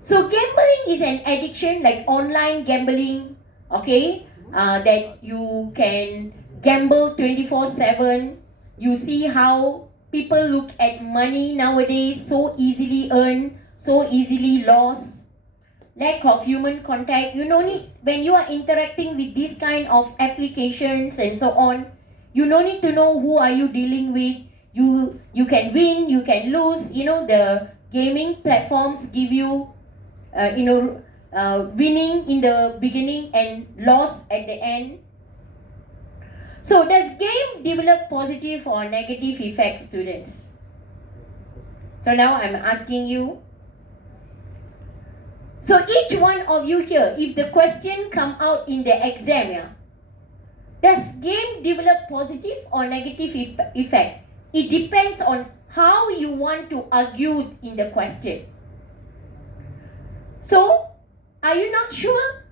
So gambling is an addiction, like online gambling, okay, that you can gamble 24/7. You see how people look at money nowadays, so easily earned, so easily lost. Lack of human contact. You no need, when you are interacting with this kind of applications and so on, you no need to know who are you dealing with. You can win, you can lose. You know, the gaming platforms give you, winning in the beginning and loss at the end. So does game develop positive or negative effects, students? So now I'm asking you. So each one of you here, if the question come out in the exam, yeah, does game develop positive or negative effect? It depends on how you want to argue in the question. So, are you not sure?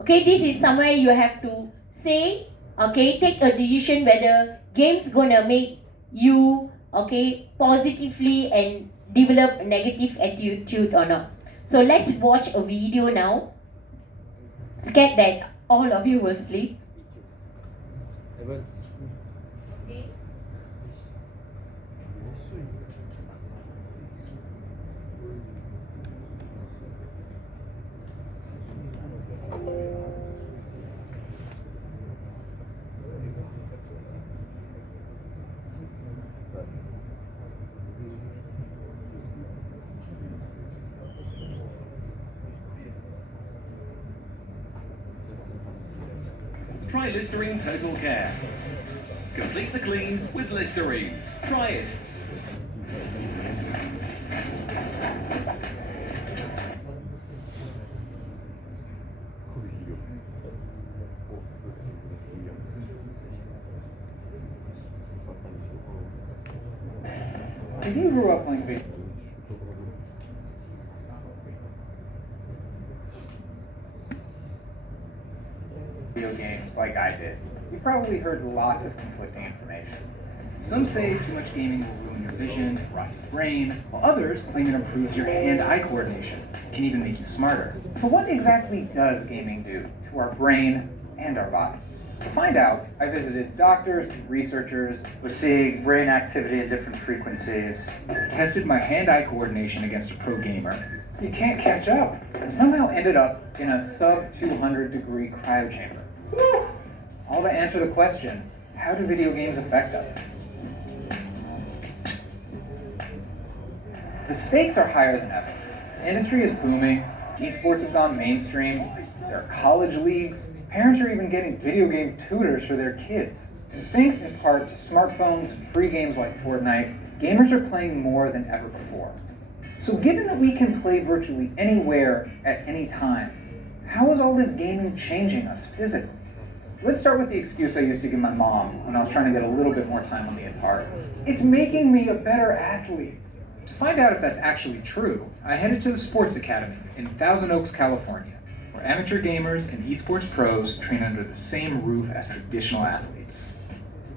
Okay, this is somewhere you have to say, okay, take a decision whether game's gonna make you, okay, positively and develop a negative attitude or not. So let's watch a video now. Scared that all of you will sleep. Try Listerine Total Care. Complete the clean with Listerine. Try it. If you grew up playing video games like I did, you probably heard lots of conflicting information. Some say too much gaming will ruin your vision, rot your brain, while others claim it improves your hand-eye coordination, can even make you smarter. So what exactly does gaming do to our brain and our body? To find out, I visited doctors and researchers. We're seeing brain activity at different frequencies. Tested my hand-eye coordination against a pro gamer. You can't catch up. And somehow ended up in a sub-200 degree cryo chamber. All to answer the question, how do video games affect us? The stakes are higher than ever. The industry is booming, esports have gone mainstream, there are college leagues, parents are even getting video game tutors for their kids. And thanks in part to smartphones and free games like Fortnite, gamers are playing more than ever before. So given that we can play virtually anywhere at any time, how is all this gaming changing us physically? Let's start with the excuse I used to give my mom when I was trying to get a little bit more time on the Atari. It's making me a better athlete. To find out if that's actually true, I headed to the Sports Academy in Thousand Oaks, California, where amateur gamers and esports pros train under the same roof as traditional athletes.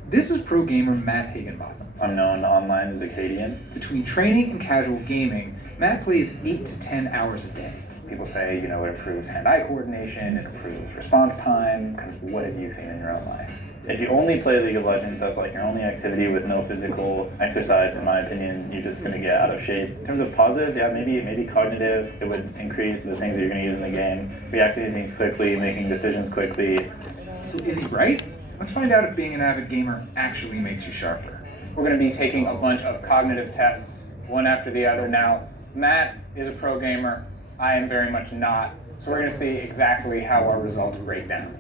This is pro gamer Matt Higginbotham. I'm known online as Acadian. Between training and casual gaming, Matt plays 8 to 10 hours a day. People say, it improves hand-eye coordination, it improves response time. Kind of what have you seen in your own life? If you only play League of Legends, that's like your only activity with no physical exercise, in my opinion, you're just going to get out of shape. In terms of positive, yeah, maybe cognitive, it would increase the things that you're going to use in the game. Reacting to things quickly, making decisions quickly. So is he right? Let's find out if being an avid gamer actually makes you sharper. We're going to be taking a bunch of cognitive tests, one after the other. Now, Matt is a pro gamer. I am very much not. So we're going to see exactly how our results break down.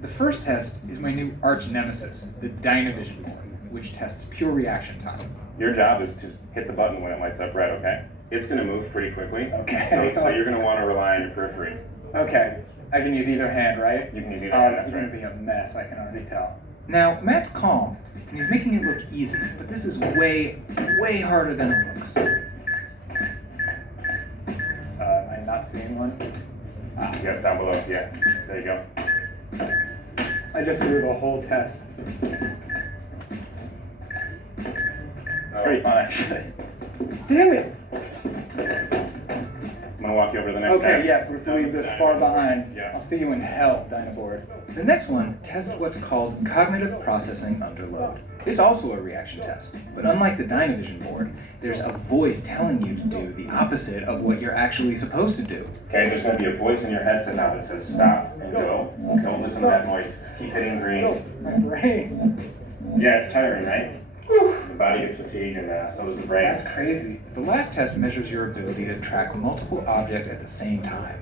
The first test is my new arch nemesis, the Dynavision board, which tests pure reaction time. Your job is to hit the button when it lights up red, okay? It's going to move pretty quickly. Okay. So you're going to want to rely on your periphery. Okay. I can use either hand, right? You can use either hand. This is going to be a mess, I can already tell. Now, Matt's calm, and he's making it look easy, but this is way, way harder than it looks. Am I not seeing one? Yeah, down below. Yeah, there you go. I just threw the whole test. Pretty fun, actually. Damn it! I'm gonna walk you over to the next Okay, task. yes, let's leave this far behind. Yeah. I'll see you in hell, Dynaboard. The next one tests what's called cognitive processing under load. It's also a reaction test, but unlike the Dynavision board, there's a voice telling you to do the opposite of what you're actually supposed to do. Okay, there's gonna be a voice in your headset now that says stop and go. Don't listen to that voice. Keep hitting green. My brain. Yeah, it's tiring, right? The body gets fatigued and so does the brain. That's crazy. The last test measures your ability to track multiple objects at the same time.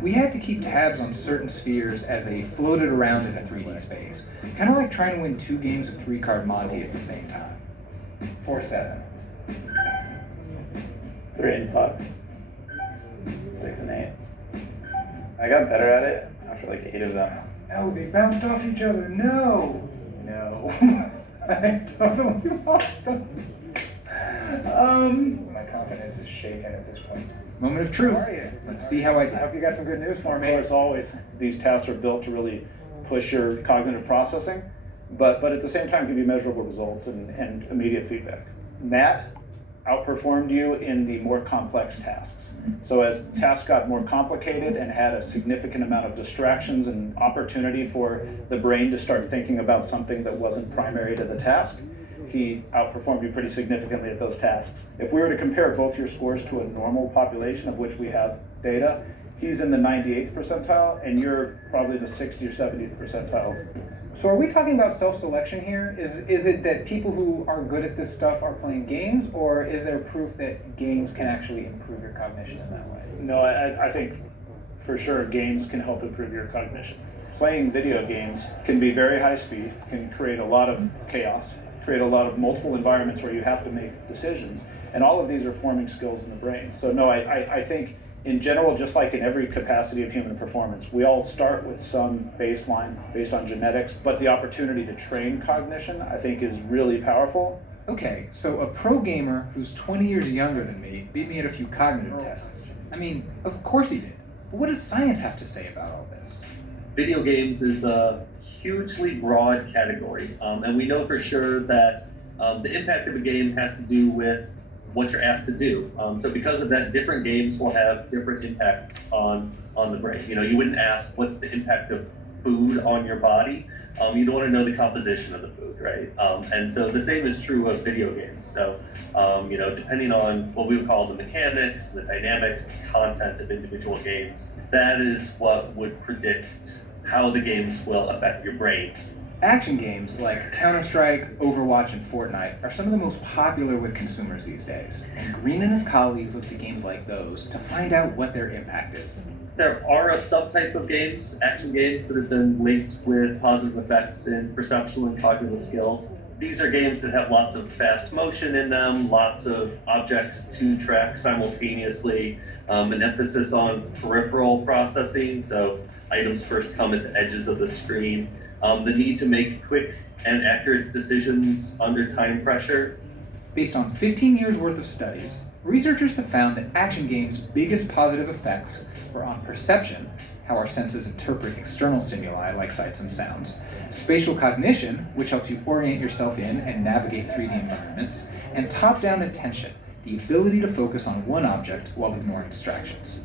We had to keep tabs on certain spheres as they floated around in a 3D space. Kind of like trying to win 2 games of 3-card Monty at the same time. 4-7. 3 and 5. 6 and 8. I got better at it after like 8 of them. No, they bounced off each other. No. No. I totally lost them. My confidence is shaken at this point. Moment of truth. How are you? Let's see how I I hope did. you got some good news for me. Of course, always. These tests are built to really push your cognitive processing, but at the same time give you measurable results and immediate feedback. Matt outperformed you in the more complex tasks. So as tasks got more complicated and had a significant amount of distractions and opportunity for the brain to start thinking about something that wasn't primary to the task, he outperformed you pretty significantly at those tasks. If we were to compare both your scores to a normal population of which we have data, he's in the 98th percentile and you're probably the 60th or 70th percentile. So are we talking about self-selection here? Is it that people who are good at this stuff are playing games, or is there proof that games can actually improve your cognition in that way? No, I think for sure games can help improve your cognition. Playing video games can be very high speed, can create a lot of chaos, create a lot of multiple environments where you have to make decisions, and all of these are forming skills in the brain. So no, I think in general, just like in every capacity of human performance, we all start with some baseline based on genetics, but the opportunity to train cognition, I think, is really powerful. Okay, so a pro gamer who's 20 years younger than me beat me at a few cognitive tests. I mean, of course he did. But what does science have to say about all this? Video games is a hugely broad category, and we know for sure that the impact of a game has to do with what you're asked to do. So because of that, different games will have different impacts on the brain. You know, you wouldn't ask what's the impact of food on your body. You don't want to know the composition of the food, right? And so the same is true of video games. So, you know, depending on what we would call the mechanics, the dynamics, the content of individual games, that is what would predict how the games will affect your brain. Action games like Counter-Strike, Overwatch, and Fortnite are some of the most popular with consumers these days. And Green and his colleagues looked at games like those to find out what their impact is. There are a subtype of games, action games, that have been linked with positive effects in perceptual and cognitive skills. These are games that have lots of fast motion in them, lots of objects to track simultaneously, an emphasis on peripheral processing, so items first come at the edges of the screen. The need to make quick and accurate decisions under time pressure. Based on 15 years worth of studies, researchers have found that action games' biggest positive effects were on perception, how our senses interpret external stimuli like sights and sounds, spatial cognition, which helps you orient yourself in and navigate 3D environments, and top-down attention, the ability to focus on one object while ignoring distractions.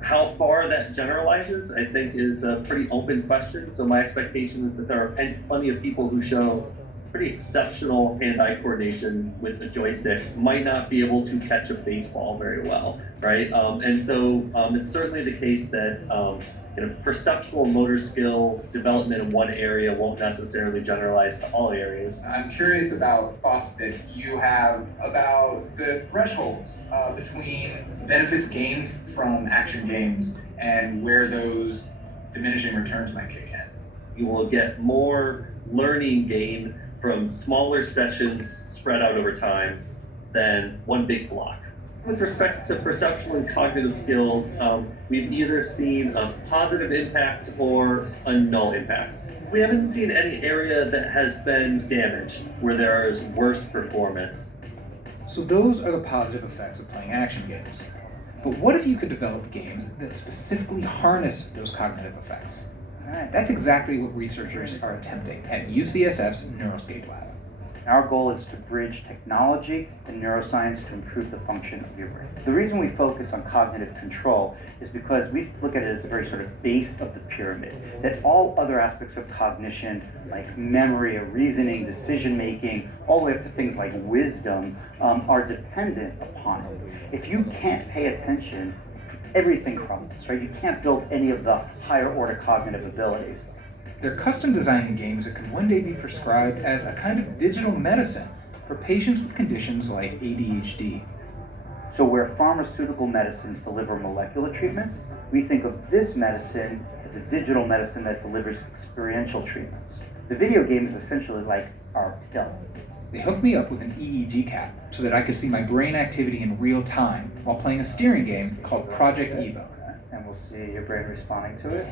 How far that generalizes, I think, is a pretty open question. So my expectation is that there are plenty of people who show pretty exceptional hand-eye coordination with the joystick, might not be able to catch a baseball very well, right? And so it's certainly the case that you know, perceptual motor skill development in one area won't necessarily generalize to all areas. I'm curious about thoughts that you have about the thresholds between benefits gained from action games and where those diminishing returns might kick in. You will get more learning gain from smaller sessions spread out over time than one big block. With respect to perceptual and cognitive skills, we've either seen a positive impact or a null impact. We haven't seen any area that has been damaged where there is worse performance. So those are the positive effects of playing action games. But what if you could develop games that specifically harness those cognitive effects? That's exactly what researchers are attempting at UCSF's Neuroscape Lab. Our goal is to bridge technology and neuroscience to improve the function of your brain. The reason we focus on cognitive control is because we look at it as the very sort of base of the pyramid, that all other aspects of cognition, like memory or reasoning, decision-making, all the way up to things like wisdom, are dependent upon it. If you can't pay attention, everything crumbles, right? You can't build any of the higher order cognitive abilities. They're custom designing games that could one day be prescribed as a kind of digital medicine for patients with conditions like ADHD. So where pharmaceutical medicines deliver molecular treatments, we think of this medicine as a digital medicine that delivers experiential treatments. The video game is essentially like our pill. They hooked me up with an EEG cap so that I could see my brain activity in real time while playing a steering game called Project Evo. And we'll see your brain responding to it.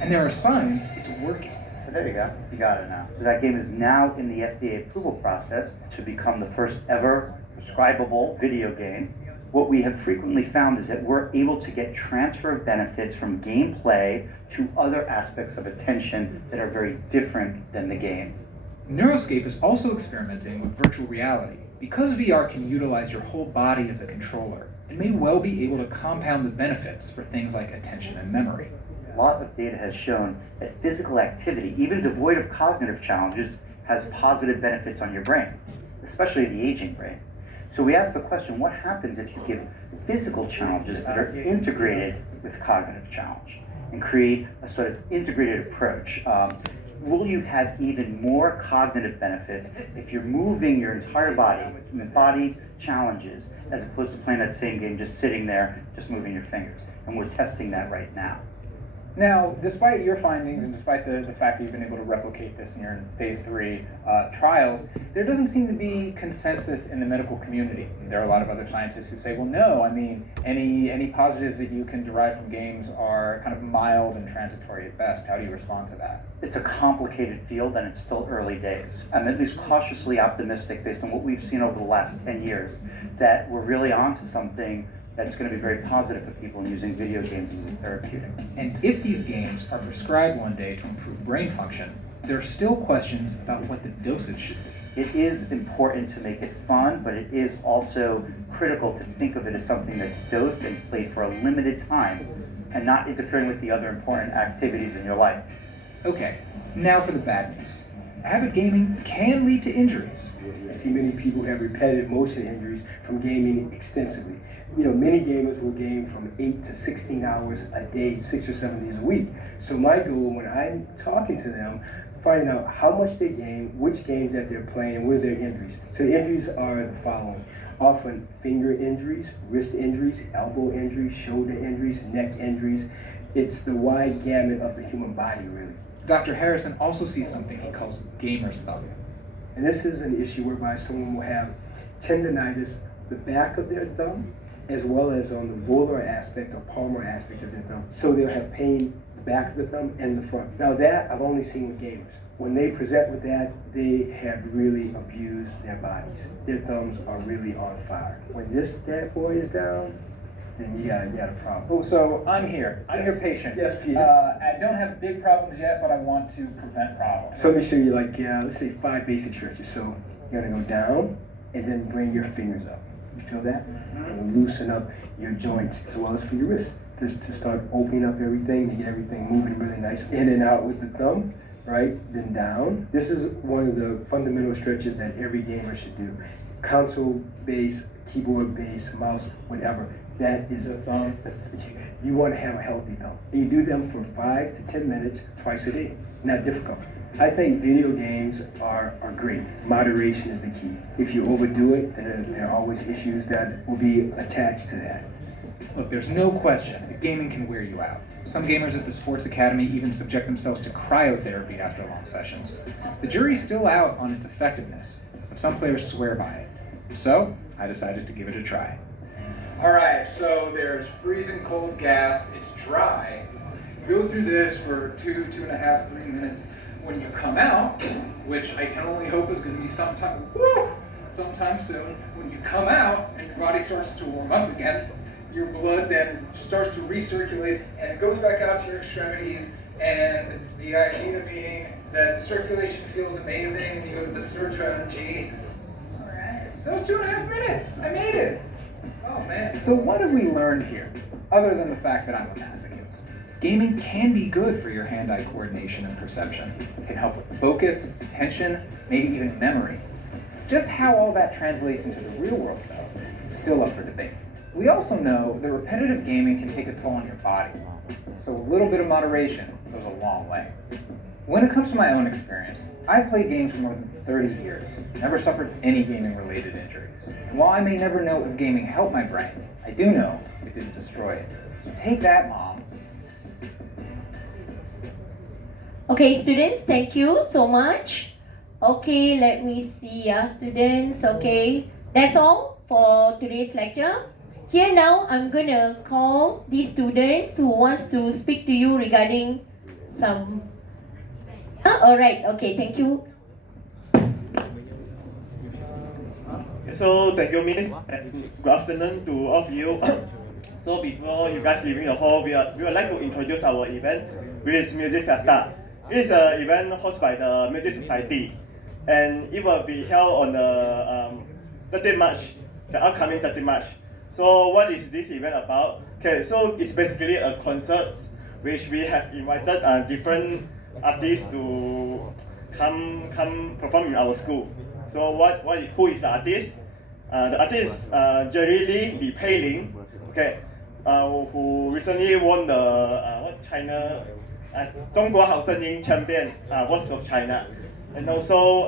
And there are signs it's working. So there you go. You got it now. So that game is now in the FDA approval process to become the first ever prescribable video game. What we have frequently found is that we're able to get transfer of benefits from gameplay to other aspects of attention that are very different than the game. Neuroscape is also experimenting with virtual reality. Because VR can utilize your whole body as a controller, it may well be able to compound the benefits for things like attention and memory. A lot of data has shown that physical activity, even devoid of cognitive challenges, has positive benefits on your brain, especially the aging brain. So we ask the question, what happens if you give physical challenges that are integrated with cognitive challenge and create a sort of integrated approach? Will you have even more cognitive benefits if you're moving your entire body challenges, as opposed to playing that same game, just sitting there, just moving your fingers? And we're testing that right now. Now, despite your findings and despite the fact that you've been able to replicate this in your phase 3 trials, there doesn't seem to be consensus in the medical community. There are a lot of other scientists who say, well, no, I mean, any positives that you can derive from games are kind of mild and transitory at best. How do you respond to that? It's a complicated field and it's still early days. I'm at least cautiously optimistic based on what we've seen over the last 10 years that we're really onto something that's going to be very positive for people in using video games as a therapeutic. And if these games are prescribed one day to improve brain function, there are still questions about what the dosage should be. It is important to make it fun, but it is also critical to think of it as something that's dosed and played for a limited time and not interfering with the other important activities in your life. Okay, now for the bad news. Avid gaming can lead to injuries. I see many people have repetitive motion injuries from gaming extensively. You know, many gamers will game from 8 to 16 hours a day, 6 or 7 days a week. So my goal when I'm talking to them, finding out how much they game, which games that they're playing, and what are their injuries. So the injuries are the following. Often finger injuries, wrist injuries, elbow injuries, shoulder injuries, neck injuries. It's the wide gamut of the human body, really. Dr. Harrison also sees something he calls gamer's thumb. And this is an issue whereby someone will have tendonitis, the back of their thumb, as well as on the volar aspect or palmar aspect of their thumb. So they'll have pain the back of the thumb and the front. Now that I've only seen with gamers. When they present with that, they have really abused their bodies. Their thumbs are really on fire. When this bad boy is down, then you got a problem. Oh, so I'm here. I'm your patient. Yes, Peter. I don't have big problems yet, but I want to prevent problems. So let me show you let's say 5 basic stretches. So you're gonna go down and then bring your fingers up. You feel that? And loosen up your joints as well as for your wrists to start opening up everything, to get everything moving really nice. In and out with the thumb, right? Then down. This is one of the fundamental stretches that every gamer should do. Console base, keyboard base, mouse, whatever. That is a thumb. You want to have a healthy thumb. You do them for 5 to 10 minutes twice a day. Not difficult. I think video games are great. Moderation is the key. If you overdo it, then there are always issues that will be attached to that. Look, there's no question that gaming can wear you out. Some gamers at the Sports Academy even subject themselves to cryotherapy after long sessions. The jury's still out on its effectiveness, but some players swear by it. So, I decided to give it a try. All right, so there's freezing cold gas, it's dry. Go through this for 2.5, 3 minutes. When you come out, which I can only hope is going to be sometime soon, when you come out and your body starts to warm up again, your blood then starts to recirculate and it goes back out to your extremities And the idea being that circulation feels amazing when you go to the search OMG. Alright. That was 2.5 minutes. I made it. Oh man. So what have we learned here? Other than the fact that I'm a masochist. Gaming can be good for your hand-eye coordination and perception. It can help with focus, attention, maybe even memory. Just how all that translates into the real world, though, still up for debate. We also know that repetitive gaming can take a toll on your body, so a little bit of moderation goes a long way. When it comes to my own experience, I've played games for more than 30 years, never suffered any gaming-related injuries. And while I may never know if gaming helped my brain, I do know it didn't destroy it. So take that, Mom. Okay, students, thank you so much. Okay, let me see, students. Okay, that's all for today's lecture. Here now, I'm gonna call these students who wants to speak to you regarding some. All right. Okay. Thank you. So thank you, Miss, and good afternoon to all of you. So before you guys leaving the hall, we would like to introduce our event, which is Music Festa. It is an event hosted by the Music Society, and it will be held on the 13th March, the upcoming 13th March. So what is this event about? Okay, so it's basically a concert which we have invited different artists to come perform in our school. So who is the artist? The artist is Jerry Li Peiling, okay, who recently won the China 中国好声音 champion, Voice of China, and also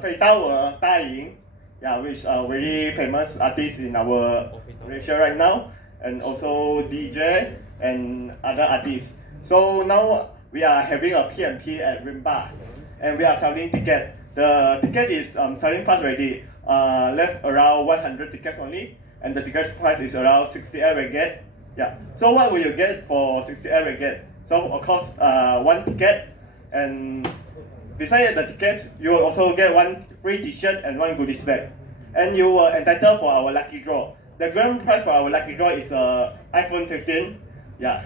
Fei Dao Da Ying, yeah, which are very famous artists in our Malaysia right now, and also DJ and other artists. So now we are having a P&P at Rimba, and we are selling ticket. The ticket is selling fast already. Left around 100 tickets only, and the ticket price is around 68 ringgit. Yeah. So what will you get for 68 ringgit? So of course, one ticket, and beside the tickets, you will also get one free T-shirt and one goodies bag, and you are entitled for our lucky draw. The grand prize for our lucky draw is iPhone 15. Yeah.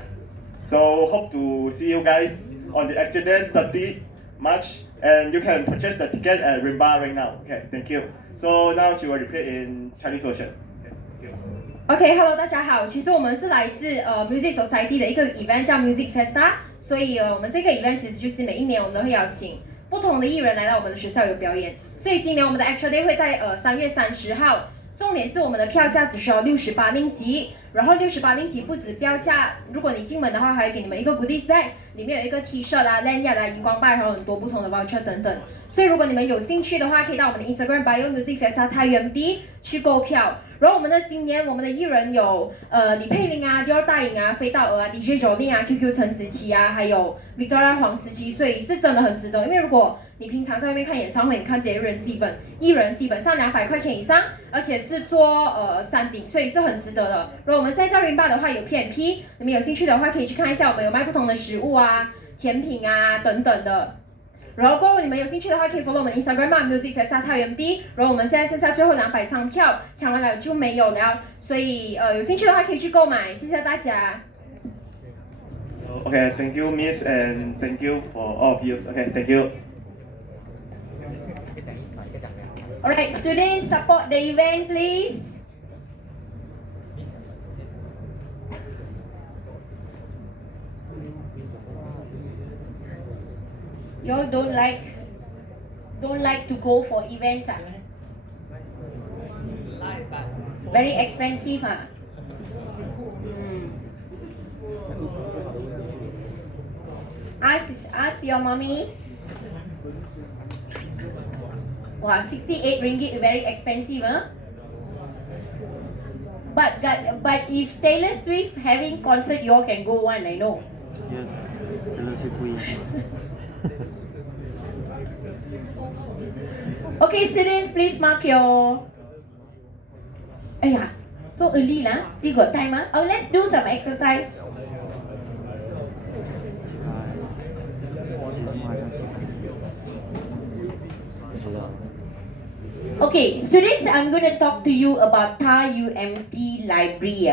So hope to see you guys on the actual day 30 March, and you can purchase the ticket at Rimba right now. Okay, thank you. So now she will repeat in Chinese version. OK，Hello，、大家好。其实我们是来自Music Society 的一个 event 叫 Music Festa，所以我们这个 event 其实就是每一年我们都会邀请不同的艺人来到我们的学校有表演。所以今年我们的 actual day 会在3月30号。重点是我们的票价只需要68令吉，然后68令吉不止标价，如果你进门的话，还会给你们一个 goodies bag， 里面有一个 T-shirt 啊、lanyard 啊、荧光棒，还有很多不同的 voucher 等等。所以如果你们有兴趣的话，可以到我们的 Instagram bio Music Festa TAIUMD 去购票。然后今年我们的艺人有李佩玲啊、第二大颖啊、飞道儿啊、DJ Jolin 啊、QQ 陈子琪啊，还有 Victoria 黄时期，所以是真的很值得。因为如果你平常在外面看演唱会，你看这些艺人基本上200块钱以上，而且是坐山顶，所以是很值得的。然后我们现在在 Rimba 的话有 P&P， 你们有兴趣的话可以去看一下，我们有卖不同的食物啊、甜品啊等等的。然后过后你们有兴趣的话，可以 follow 我们 Instagram 嘛 Music Festa TAIUMD。然后我们现在剩下最后200张票，抢完了就没有了，所以有兴趣的话可以去购买，谢谢大家。Okay, thank you, Miss, and thank you for all of you. Okay, thank you. Alright, students, support the event, please. Y'all don't like to go for events, Very expensive, Ask your mommy. Wow, 68 ringgit, very expensive, But if Taylor Swift having concert, you all can go one, I know. Yes, Taylor Swift queen. Okay, students, please mark your. So early lah. Still got time, Oh, let's do some exercise. Okay, students, I'm going to talk to you about TAIUMD library.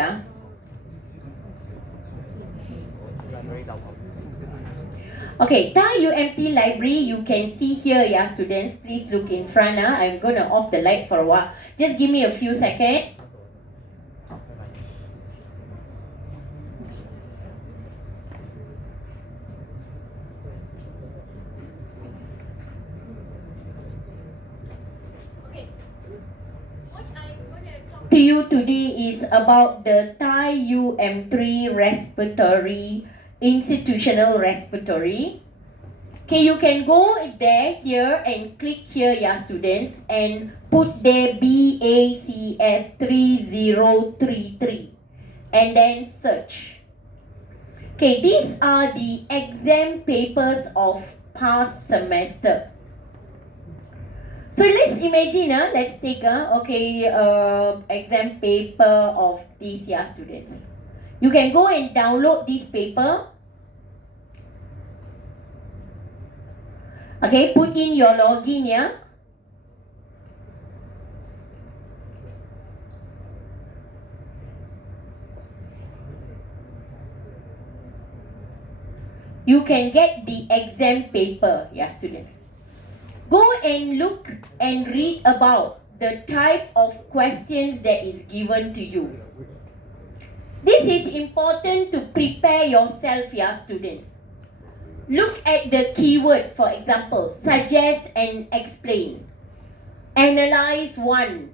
Okay, Thai UMT library, you can see here, yeah, students. Please look in front. I'm going to off the light for a while. Just give me a few seconds. To you today is about the Thai UM3 respiratory, institutional respiratory. Okay, you can go there, here, and click here, yeah, students, and put there BACS 3033, and then search. Okay, these are the exam papers of past semester. So let's imagine, let's take exam paper of these year students. You can go and download this paper. Okay, put in your login, yeah. You can get the exam paper, yeah, students. Go and look and read about the type of questions that is given to you. This is important to prepare yourself, yeah, students. Look at the keyword, for example, suggest and explain. Analyze one.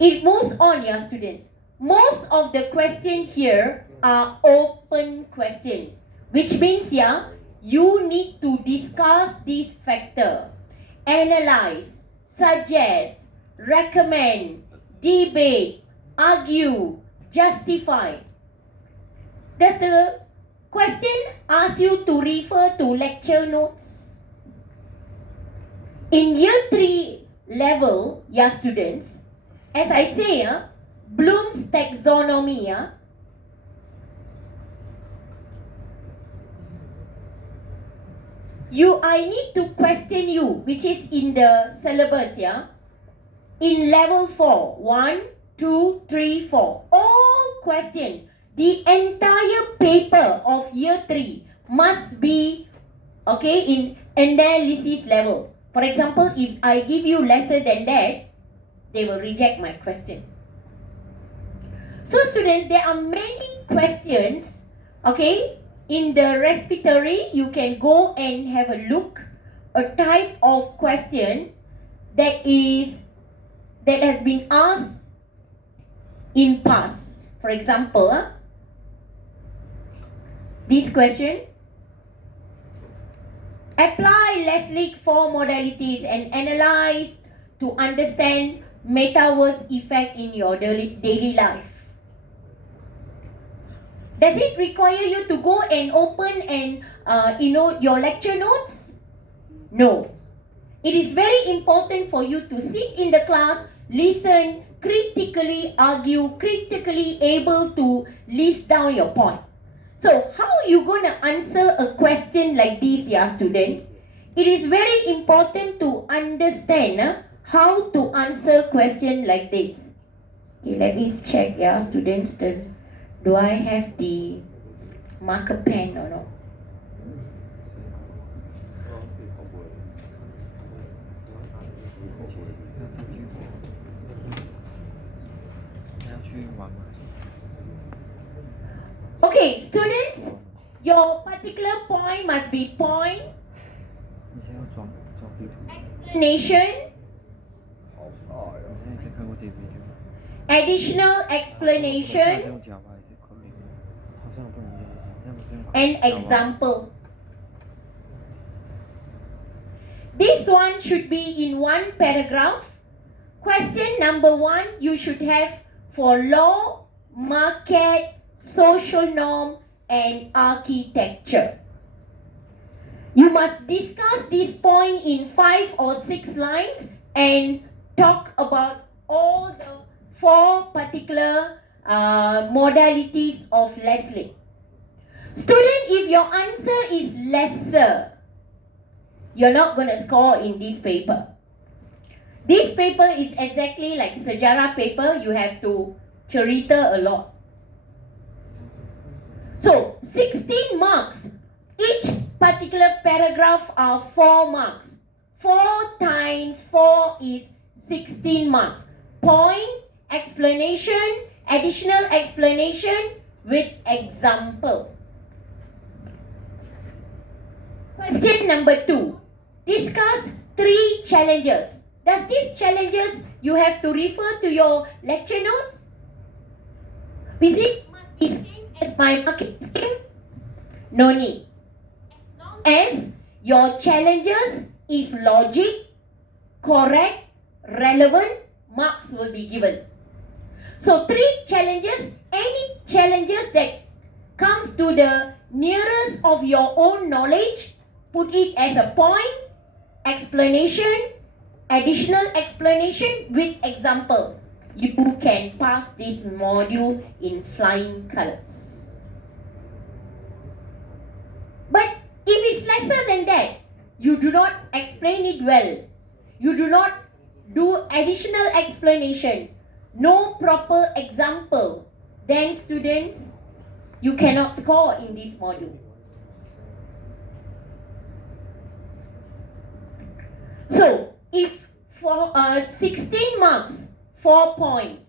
It moves on, yeah, students. Most of the questions here are open questions, which means, yeah, you need to discuss this factor, analyze, suggest, recommend, debate, argue, justify. Does the question ask you to refer to lecture notes? In year 3 level, yeah, students, as I say, Bloom's taxonomy, I need to question you, which is in the syllabus, yeah. In level 4, 1, 2, 3, 4, all questions, the entire paper of year 3 must be, okay, in analysis level. For example, if I give you lesser than that, they will reject my question. So students, there are many questions, okay. In the respiratory, you can go and have a look, a type of question that has been asked in past. For example, this question: apply Leslie 4 modalities and analyze to understand metaverse effect in your daily life. Does it require you to go and open and your lecture notes? No. It is very important for you to sit in the class, listen, critically argue, critically able to list down your point. So how are you going to answer a question like this, yeah, student? It is very important to understand how to answer question like this. Okay, let me check, yeah, students. Do I have the marker pen or not? Okay, students, your particular point must be point, explanation, additional explanation, and example. This one should be in one paragraph. Question number 1, you should have for law, market, social norm, and architecture. You must discuss this point in 5 or 6 lines and talk about all the 4 particular modalities of Leslie. Student, if your answer is lesser, you're not going to score in this paper. This paper is exactly like sejarah paper. You have to cerita a lot. So, 16 marks Each particular paragraph are 4 marks. 4 times 4 is 16 marks. Point, explanation, additional explanation with example. Question number 2. Discuss 3 challenges. Does these challenges you have to refer to your lecture notes? Is it must be same as my marking scheme? No need. As long as your challenges is logic, correct, relevant, marks will be given. So 3 challenges, any challenges that comes to the nearest of your own knowledge, put it as a point, explanation, additional explanation with example. You can pass this module in flying colors. But if it's lesser than that, you do not explain it well, you do not do additional explanation, no proper example, then students, you cannot score in this module. So, if for 16 marks, 4 points,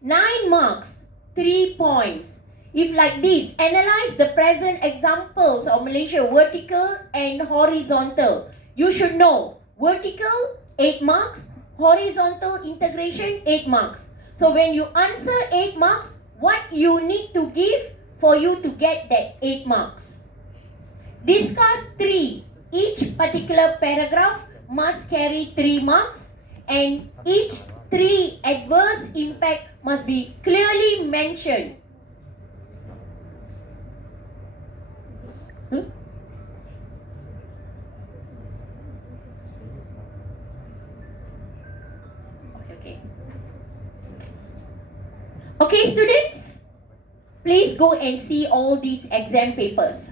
9 marks, 3 points. If like this, analyze the present examples of Malaysia, vertical and horizontal. You should know, vertical 8 marks, horizontal integration 8 marks. So when you answer 8 marks, what you need to give for you to get that 8 marks? Discuss 3. Each particular paragraph must carry 3 marks, and each 3 adverse impact must be clearly mentioned. Okay, students, please go and see all these exam papers.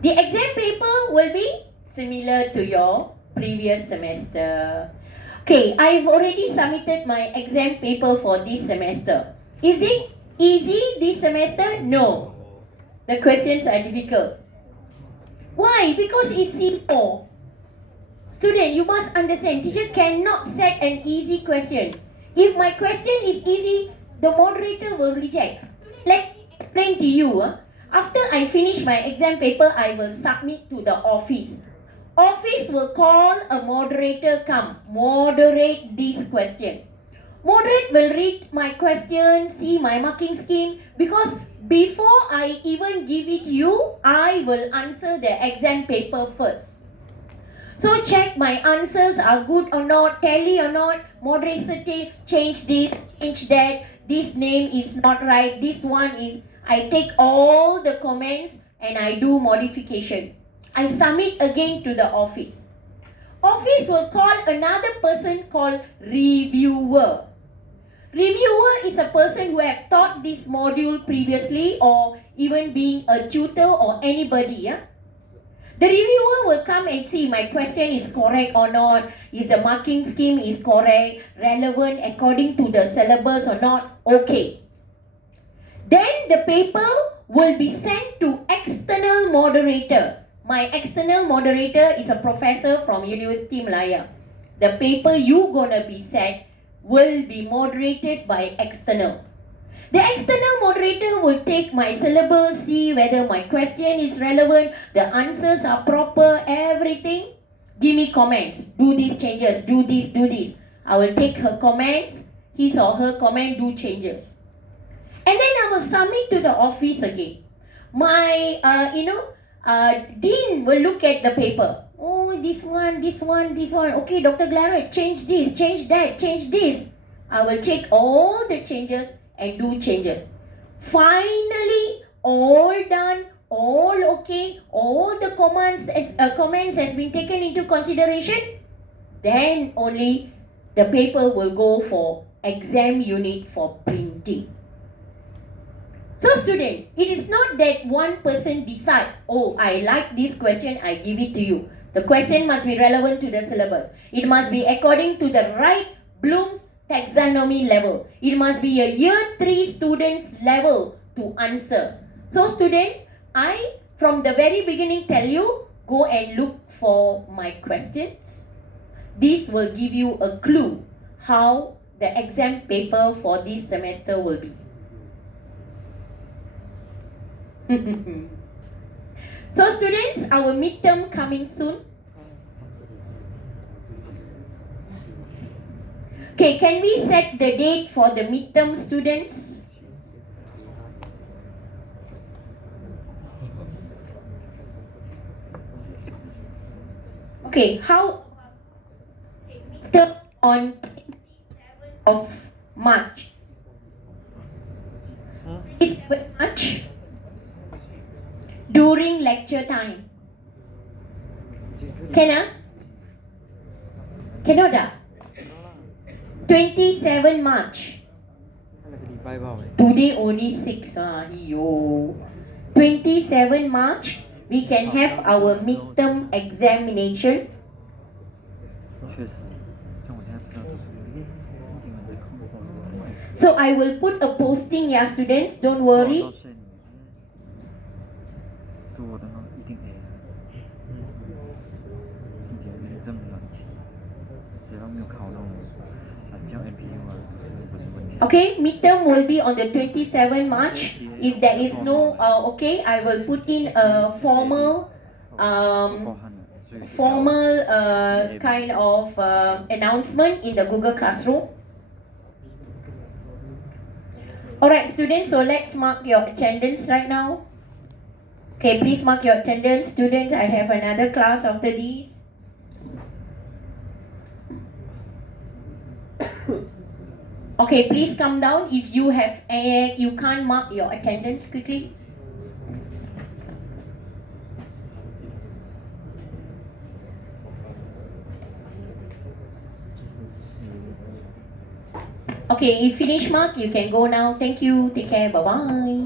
The exam paper will be similar to your previous semester. Okay, I've already submitted my exam paper for this semester. Is it easy this semester? No. The questions are difficult. Why? Because it's C4. Student, you must understand, teacher cannot set an easy question. If my question is easy, the moderator will reject. Let me explain to you. After I finish my exam paper, I will submit to the office. Office will call a moderator, come, moderate this question. Moderate will read my question, see my marking scheme, because before I even give it to you, I will answer the exam paper first. So check my answers are good or not, tally or not, moderator say, change this, change that, this name is not right, this one is, I take all the comments and I do modification. I submit again to the office. Office will call another person called reviewer. Reviewer is a person who have taught this module previously or even being a tutor or anybody. Yeah? The reviewer will come and see my question is correct or not, is the marking scheme is correct, relevant according to the syllabus or not, okay. Then the paper will be sent to external moderator. My external moderator is a professor from University Malaya. The paper you gonna be sent will be moderated by external. The external moderator will take my syllabus, see whether my question is relevant, the answers are proper, everything. Give me comments, do these changes, do this, do this. I will take her comments, his or her comment, do changes. And then I will submit to the office again. My, dean will look at the paper. Oh, this one. Okay, Dr. Glaret, change this, change that, change this. I will check all the changes and do changes. Finally, all done, all okay, all the comments has been taken into consideration. Then only the paper will go for exam unit for printing. So student, it is not that one person decide, oh, I like this question, I give it to you. The question must be relevant to the syllabus. It must be according to the right Bloom's taxonomy level. It must be a year 3 student's level to answer. So student, I from the very beginning tell you, go and look for my questions. This will give you a clue how the exam paper for this semester will be. So students, our midterm coming soon. Okay, can we set the date for the midterm, students? Okay, how midterm on 27th of March? 27th March? During lecture time. Can Cannot 27 March. Today only 6. 27 March, we can have our midterm examination. So I will put a posting, yeah, students, don't worry. Okay, midterm will be on the 27 March. If there is no, okay, I will put in a formal kind of announcement in the Google Classroom. Alright students, so let's mark your attendance right now. Okay, please mark your attendance. Students, I have another class after this. Okay, please come down if you have you can't mark your attendance quickly. Okay, if finish mark, you can go now. Thank you. Take care. Bye-bye.